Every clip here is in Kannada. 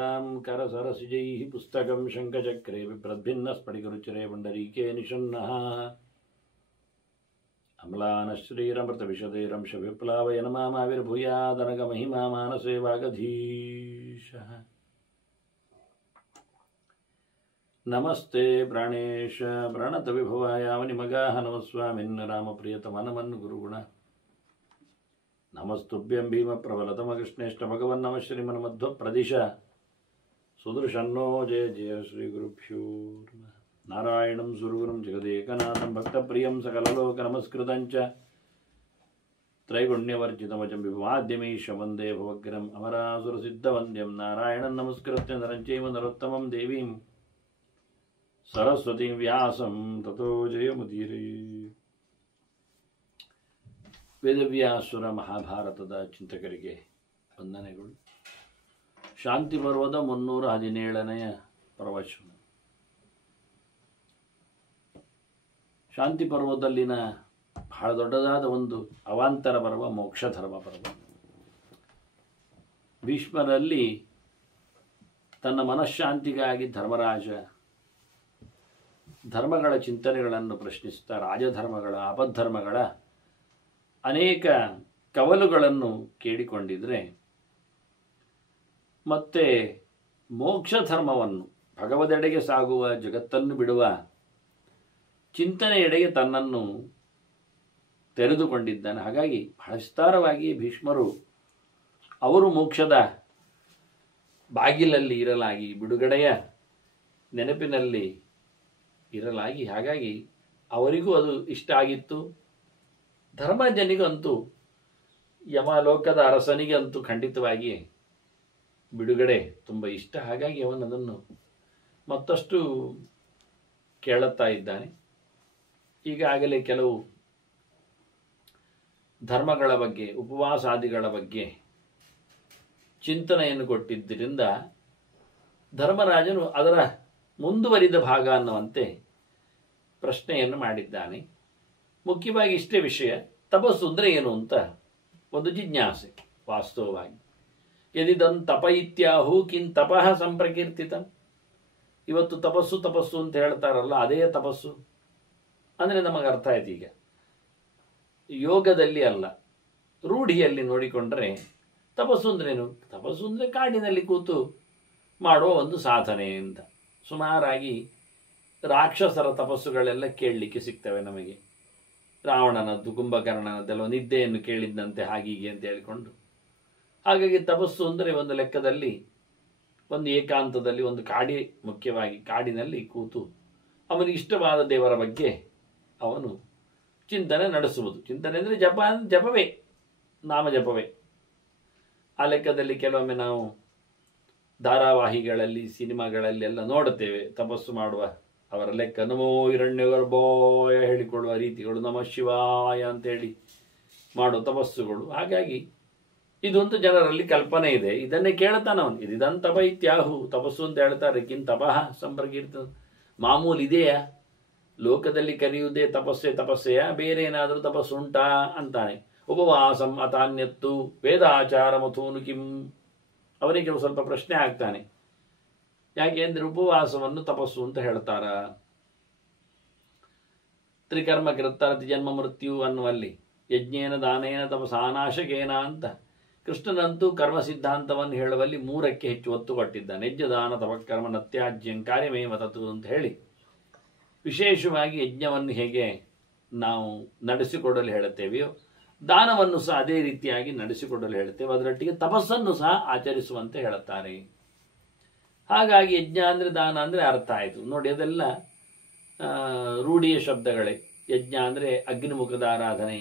करसरसिजैः पुस्तकं शङ्खचक्रे बिभ्रद्भिन्नस्फटिकरुचिरे पुण्डरीके निषण्णः अम्लानश्रीरमृतविशदैरंशविप्लावयन मामाविर्भूयादनगमहिमा मानसे वागधीशः। नमस्ते प्राणेश प्रणतविभवायावनिमगाः नमस्वामिन् रामप्रियतमनमन् गुरुगुण नमस्तुभ्यं भीमप्रबलतमकृष्णेष्ट भगवन्नमः श्रीमन्मध्वप्रदिश सुदर्शन्नो जय जय श्रीगुरुभ्यो नमः। नारायणं सुरगुरुं जगदेकनाथं भक्तप्रियं सकललोकनमस्कृतं च त्रैगुण्यवर्जितमजं विभवाद्यमीश वन्दे भवग्रहम् अमरासुरसिद्धवन्द्यं नारायणं नमस्कृत्य नरं चैव नरोत्तमं देवीं सरस्वतीं व्यासं ततो जयमुदीरये। ವೇದವ್ಯಾಸುರ ಮಹಾಭಾರತದ ಚಿಂತಕರಿಗೆ ವಂದನೆಗಳು. ಶಾಂತಿ ಪರ್ವದ 317ನೆಯ ಪ್ರವಚನ. ಶಾಂತಿ ಪರ್ವದಲ್ಲಿನ ಬಹಳ ದೊಡ್ಡದಾದ ಒಂದು ಅವಾಂತರ ಪರ್ವ ಮೋಕ್ಷಧರ್ಮ ಪರ್ವ. ಭೀಷ್ಮರಲ್ಲಿ ತನ್ನ ಮನಃಶಾಂತಿಗಾಗಿ ಧರ್ಮರಾಜ ಧರ್ಮಗಳ ಚಿಂತನೆಗಳನ್ನು ಪ್ರಶ್ನಿಸುತ್ತಾ ರಾಜಧರ್ಮಗಳ ಅಪಧರ್ಮಗಳ ಅನೇಕ ಕವಲುಗಳನ್ನು ಕೇಳಿಕೊಂಡಿದ್ರೆ ಮತ್ತೆ ಮೋಕ್ಷ ಧರ್ಮವನ್ನು ಭಗವದೆಡೆಗೆ ಸಾಗುವ ಜಗತ್ತನ್ನು ಬಿಡುವ ಚಿಂತನೆಯೆಡೆಗೆ ತನ್ನನ್ನು ತೆರೆದುಕೊಂಡಿದ್ದಾನೆ. ಹಾಗಾಗಿ ಬಹಳ ವಿಸ್ತಾರವಾಗಿ ಭೀಷ್ಮರು ಅವರು ಮೋಕ್ಷದ ಬಾಗಿಲಲ್ಲಿ ಇರಲಾಗಿ ಬಿಡುಗಡೆಯ ನೆನಪಿನಲ್ಲಿ ಇರಲಾಗಿ ಹಾಗಾಗಿ ಅವರಿಗೂ ಅದು ಇಷ್ಟ ಆಗಿತ್ತು. ಧರ್ಮಜನಿಗಂತೂ ಯಮಲೋಕದ ಅರಸನಿಗಂತೂ ಖಂಡಿತವಾಗಿ ಬಿಡುಗಡೆ ತುಂಬ ಇಷ್ಟ. ಹಾಗಾಗಿ ಅವನದನ್ನು ಮತ್ತಷ್ಟು ಕೇಳುತ್ತಾ ಇದ್ದಾನೆ. ಈಗಾಗಲೇ ಕೆಲವು ಧರ್ಮಗಳ ಬಗ್ಗೆ ಉಪವಾಸಾದಿಗಳ ಬಗ್ಗೆ ಚಿಂತನೆಯನ್ನು ಕೊಟ್ಟಿದ್ದರಿಂದ ಧರ್ಮರಾಜನು ಅದರ ಮುಂದುವರಿದ ಭಾಗ ಅನ್ನುವಂತೆ ಪ್ರಶ್ನೆಯನ್ನು ಮಾಡಿದ್ದಾನೆ. ಮುಖ್ಯವಾಗಿ ಇಷ್ಟೇ ವಿಷಯ, ತಪಸ್ಸು ಅಂದರೆ ಏನು ಅಂತ ಒಂದು ಜಿಜ್ಞಾಸೆ. ವಾಸ್ತವವಾಗಿ ಯದಿದಂ ತಪ ಇತ್ಯಾಹು ಕಿನ್ ತಪಃ ಸಂಪ್ರಕೀರ್ತಿತ. ಇವತ್ತು ತಪಸ್ಸು ತಪಸ್ಸು ಅಂತ ಹೇಳ್ತಾರಲ್ಲ, ಅದೇ ತಪಸ್ಸು ಅಂದರೆ ನಮಗೆ ಅರ್ಥ ಆಯ್ತು. ಈಗ ಯೋಗದಲ್ಲಿ ಅಲ್ಲ, ರೂಢಿಯಲ್ಲಿ ನೋಡಿಕೊಂಡ್ರೆ ತಪಸ್ಸು ಅಂದ್ರೇನು? ತಪಸ್ಸು ಅಂದರೆ ಕಾಡಿನಲ್ಲಿ ಕೂತು ಮಾಡುವ ಒಂದು ಸಾಧನೆ ಅಂತ. ಸುಮಾರಾಗಿ ರಾಕ್ಷಸರ ತಪಸ್ಸುಗಳೆಲ್ಲ ಕೇಳಲಿಕ್ಕೆ ಸಿಗ್ತವೆ ನಮಗೆ. ರಾವಣನದ್ದು, ಕುಂಭಕರ್ಣನದ್ದೆಲ್ಲ ನಿದ್ದೆಯನ್ನು ಕೇಳಿದ್ದಂತೆ ಹಾಗೀಗೆ ಅಂತ ಹೇಳಿಕೊಂಡು. ಹಾಗಾಗಿ ತಪಸ್ಸು ಅಂದರೆ ಒಂದು ಲೆಕ್ಕದಲ್ಲಿ ಒಂದು ಏಕಾಂತದಲ್ಲಿ ಒಂದು ಮುಖ್ಯವಾಗಿ ಕಾಡಿನಲ್ಲಿ ಕೂತು ಅವನಿಗೆ ಇಷ್ಟವಾದ ದೇವರ ಬಗ್ಗೆ ಅವನು ಚಿಂತನೆ ನಡೆಸುವುದು. ಚಿಂತನೆ ಅಂದರೆ ಜಪವೇ, ನಾಮ ಜಪವೇ. ಆ ಲೆಕ್ಕದಲ್ಲಿ ಕೆಲವೊಮ್ಮೆ ನಾವು ಧಾರಾವಾಹಿಗಳಲ್ಲಿ ಸಿನಿಮಾಗಳಲ್ಲಿ ಎಲ್ಲ ನೋಡುತ್ತೇವೆ ತಪಸ್ಸು ಮಾಡುವ ಅವರ ಲೆಕ್ಕ. ನಮೋ ಹಿರಣ್ಯಗರ್ಭಾಯ ಹೇಳಿಕೊಳ್ಳುವ ರೀತಿಗಳು, ನಮಃ ಶಿವಾಯ ಅಂತೇಳಿ ಮಾಡೋ ತಪಸ್ಸುಗಳು. ಹಾಗಾಗಿ ಇದೊಂದು ಜನರಲ್ಲಿ ಕಲ್ಪನೆ ಇದೆ. ಇದನ್ನೇ ಕೇಳ್ತಾನವನು. ಇದನ್ ತಪ ಇತ್ಯಾಹು, ತಪಸ್ಸು ಅಂತ ಹೇಳ್ತಾರೆ. ಕಿನ್ ತಪಃ ಸಂಪ್ರಕೀರ್ತ. ಮಾಮೂಲಿ ಇದೆಯಾ ಲೋಕದಲ್ಲಿ ಕರೆಯುವುದೇ ತಪಸ್ಸೆಯ? ಬೇರೆ ಏನಾದರೂ ತಪಸ್ಸು ಉಂಟಾ ಅಂತಾನೆ. ಉಪವಾಸಂ ಅತಾನ್ಯತ್ತು ವೇದಾಚಾರ ಮಥೂನು ಕಿಂ. ಅವನಿಗೆ ಸ್ವಲ್ಪ ಪ್ರಶ್ನೆ ಆಗ್ತಾನೆ. ಯಾಕೆ ಅಂದರೆ ಉಪವಾಸವನ್ನು ತಪಸ್ಸು ಅಂತ ಹೇಳ್ತಾರ. ತ್ರಿಕರ್ಮ ಕೃತ್ತಾರ್ತಿ ಜನ್ಮ ಮೃತ್ಯು ಅನ್ನುವಲ್ಲಿ ಯಜ್ಞೇನ ದಾನೇನ ತಪಸಾನಾಶಕೇನ ಅಂತ ಕೃಷ್ಣನಂತೂ ಕರ್ಮ ಸಿದ್ಧಾಂತವನ್ನು ಹೇಳುವಲ್ಲಿ 3ಕ್ಕೆ ಹೆಚ್ಚು ಒತ್ತು ಕೊಟ್ಟಿದ್ದಾನೆ. ಯಜ್ಞ ದಾನ ತಪಕರ್ಮ ನತ್ಯಾಜ್ಯಂ ಕಾರ್ಯಮೇವ ತತ್ತು ಅಂತ ಹೇಳಿ ವಿಶೇಷವಾಗಿ ಯಜ್ಞವನ್ನು ಹೇಗೆ ನಾವು ನಡೆಸಿಕೊಡಲು ಹೇಳುತ್ತೇವೆಯೋ ದಾನವನ್ನು ಸಹ ಅದೇ ರೀತಿಯಾಗಿ ನಡೆಸಿಕೊಡಲು ಹೇಳುತ್ತೇವೆ. ಅದರೊಟ್ಟಿಗೆ ತಪಸ್ಸನ್ನು ಸಹ ಆಚರಿಸುವಂತೆ ಹೇಳುತ್ತಾರೆ. ಹಾಗಾಗಿ ಯಜ್ಞ ಅಂದರೆ ದಾನ ಅಂದರೆ ಅರ್ಥ ಆಯಿತು ನೋಡಿ. ಅದೆಲ್ಲ ರೂಢಿಯ ಶಬ್ದಗಳೇ. ಯಜ್ಞ ಅಂದರೆ ಅಗ್ನಿಮುಖದ ಆರಾಧನೆ,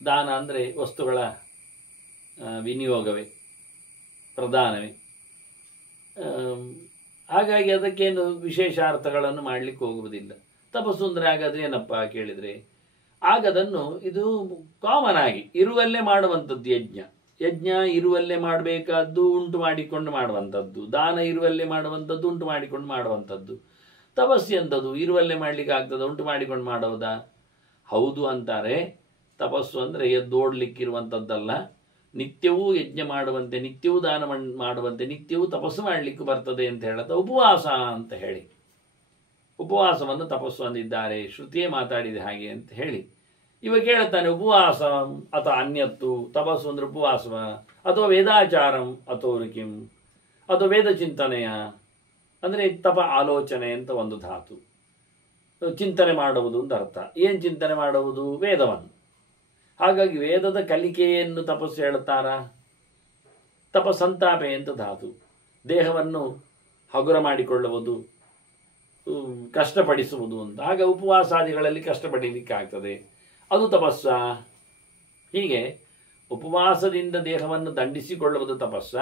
ದಾನ ಅಂದರೆ ವಸ್ತುಗಳ ವಿನಿಯೋಗವೇ, ಪ್ರದಾನವೇ. ಹಾಗಾಗಿ ಅದಕ್ಕೇನು ವಿಶೇಷ ಅರ್ಥಗಳನ್ನು ಮಾಡಲಿಕ್ಕೆ ಹೋಗುವುದಿಲ್ಲ. ತಪಸ್ಸು ಅಂದರೆ ಹಾಗಾದರೆ ಏನಪ್ಪ ಕೇಳಿದರೆ ಆಗದನ್ನು ಇದು ಕಾಮನ್ ಆಗಿ ಇರುವಲ್ಲೇ ಮಾಡುವಂಥದ್ದು ಯಜ್ಞ. ಯಜ್ಞ ಇರುವಲ್ಲೇ ಮಾಡಬೇಕಾದ್ದು, ಉಂಟು ಮಾಡಿಕೊಂಡು ಮಾಡುವಂಥದ್ದು. ದಾನ ಇರುವಲ್ಲೇ ಮಾಡುವಂಥದ್ದು, ಉಂಟು ಮಾಡಿಕೊಂಡು ಮಾಡುವಂಥದ್ದು. ತಪಸ್ಸು ಎಂಥದ್ದು? ಇರುವಲ್ಲೇ ಮಾಡಲಿಕ್ಕೆ ಆಗ್ತದ, ಉಂಟು ಮಾಡಿಕೊಂಡು ಮಾಡೋದಾ? ಹೌದು ಅಂತಾರೆ. ತಪಸ್ಸು ಅಂದರೆ ಎದ್ದೋಡ್ಲಿಕ್ಕಿರುವಂಥದ್ದಲ್ಲ, ನಿತ್ಯವೂ ಯಜ್ಞ ಮಾಡುವಂತೆ, ನಿತ್ಯವೂ ದಾನ ಮಾಡುವಂತೆ, ನಿತ್ಯವೂ ತಪಸ್ಸು ಮಾಡಲಿಕ್ಕೂ ಬರ್ತದೆ ಅಂತ ಹೇಳುತ್ತಾ ಉಪವಾಸ ಅಂತ ಹೇಳಿ ಉಪವಾಸವನ್ನು ತಪಸ್ಸು ಅಂದಿದ್ದಾರೆ, ಶ್ರುತಿಯೇ ಮಾತಾಡಿದೆ ಹಾಗೆ ಅಂತ ಹೇಳಿ ಇವಾಗ ಹೇಳ್ತಾನೆ. ಉಪವಾಸ ಅಥವಾ ಅನ್ಯತ್ತು ತಪಸ್ಸು ಅಂದ್ರೆ ಉಪವಾಸವ ಅಥವಾ ವೇದಾಚಾರಂ ಅಥವಾ ಕಿಂ ಅಥವಾ ವೇದ ಚಿಂತನೆಯ ಅಂದರೆ ತಪ ಆಲೋಚನೆ ಅಂತ ಒಂದು ಧಾತು. ಚಿಂತನೆ ಮಾಡುವುದು ಅಂತ ಅರ್ಥ. ಏನು ಚಿಂತನೆ ಮಾಡುವುದು? ವೇದವನ್ನು. ಹಾಗಾಗಿ ವೇದದ ಕಲಿಕೆಯನ್ನು ತಪಸ್ಸು ಹೇಳ್ತಾರ. ತಪಸ್ಸಂತಾಪೆ ಅಂತ ಧಾತು. ದೇಹವನ್ನು ಹಗುರ ಮಾಡಿಕೊಳ್ಳುವುದು, ಕಷ್ಟಪಡಿಸುವುದು ಅಂತ. ಆಗ ಉಪವಾಸಾದಿಗಳಲ್ಲಿ ಕಷ್ಟಪಡಲಿಕ್ಕಾಗ್ತದೆ, ಅದು ತಪಸ್ಸ. ಹೀಗೆ ಉಪವಾಸದಿಂದ ದೇಹವನ್ನು ದಂಡಿಸಿಕೊಳ್ಳುವುದು ತಪಸ್ಸ,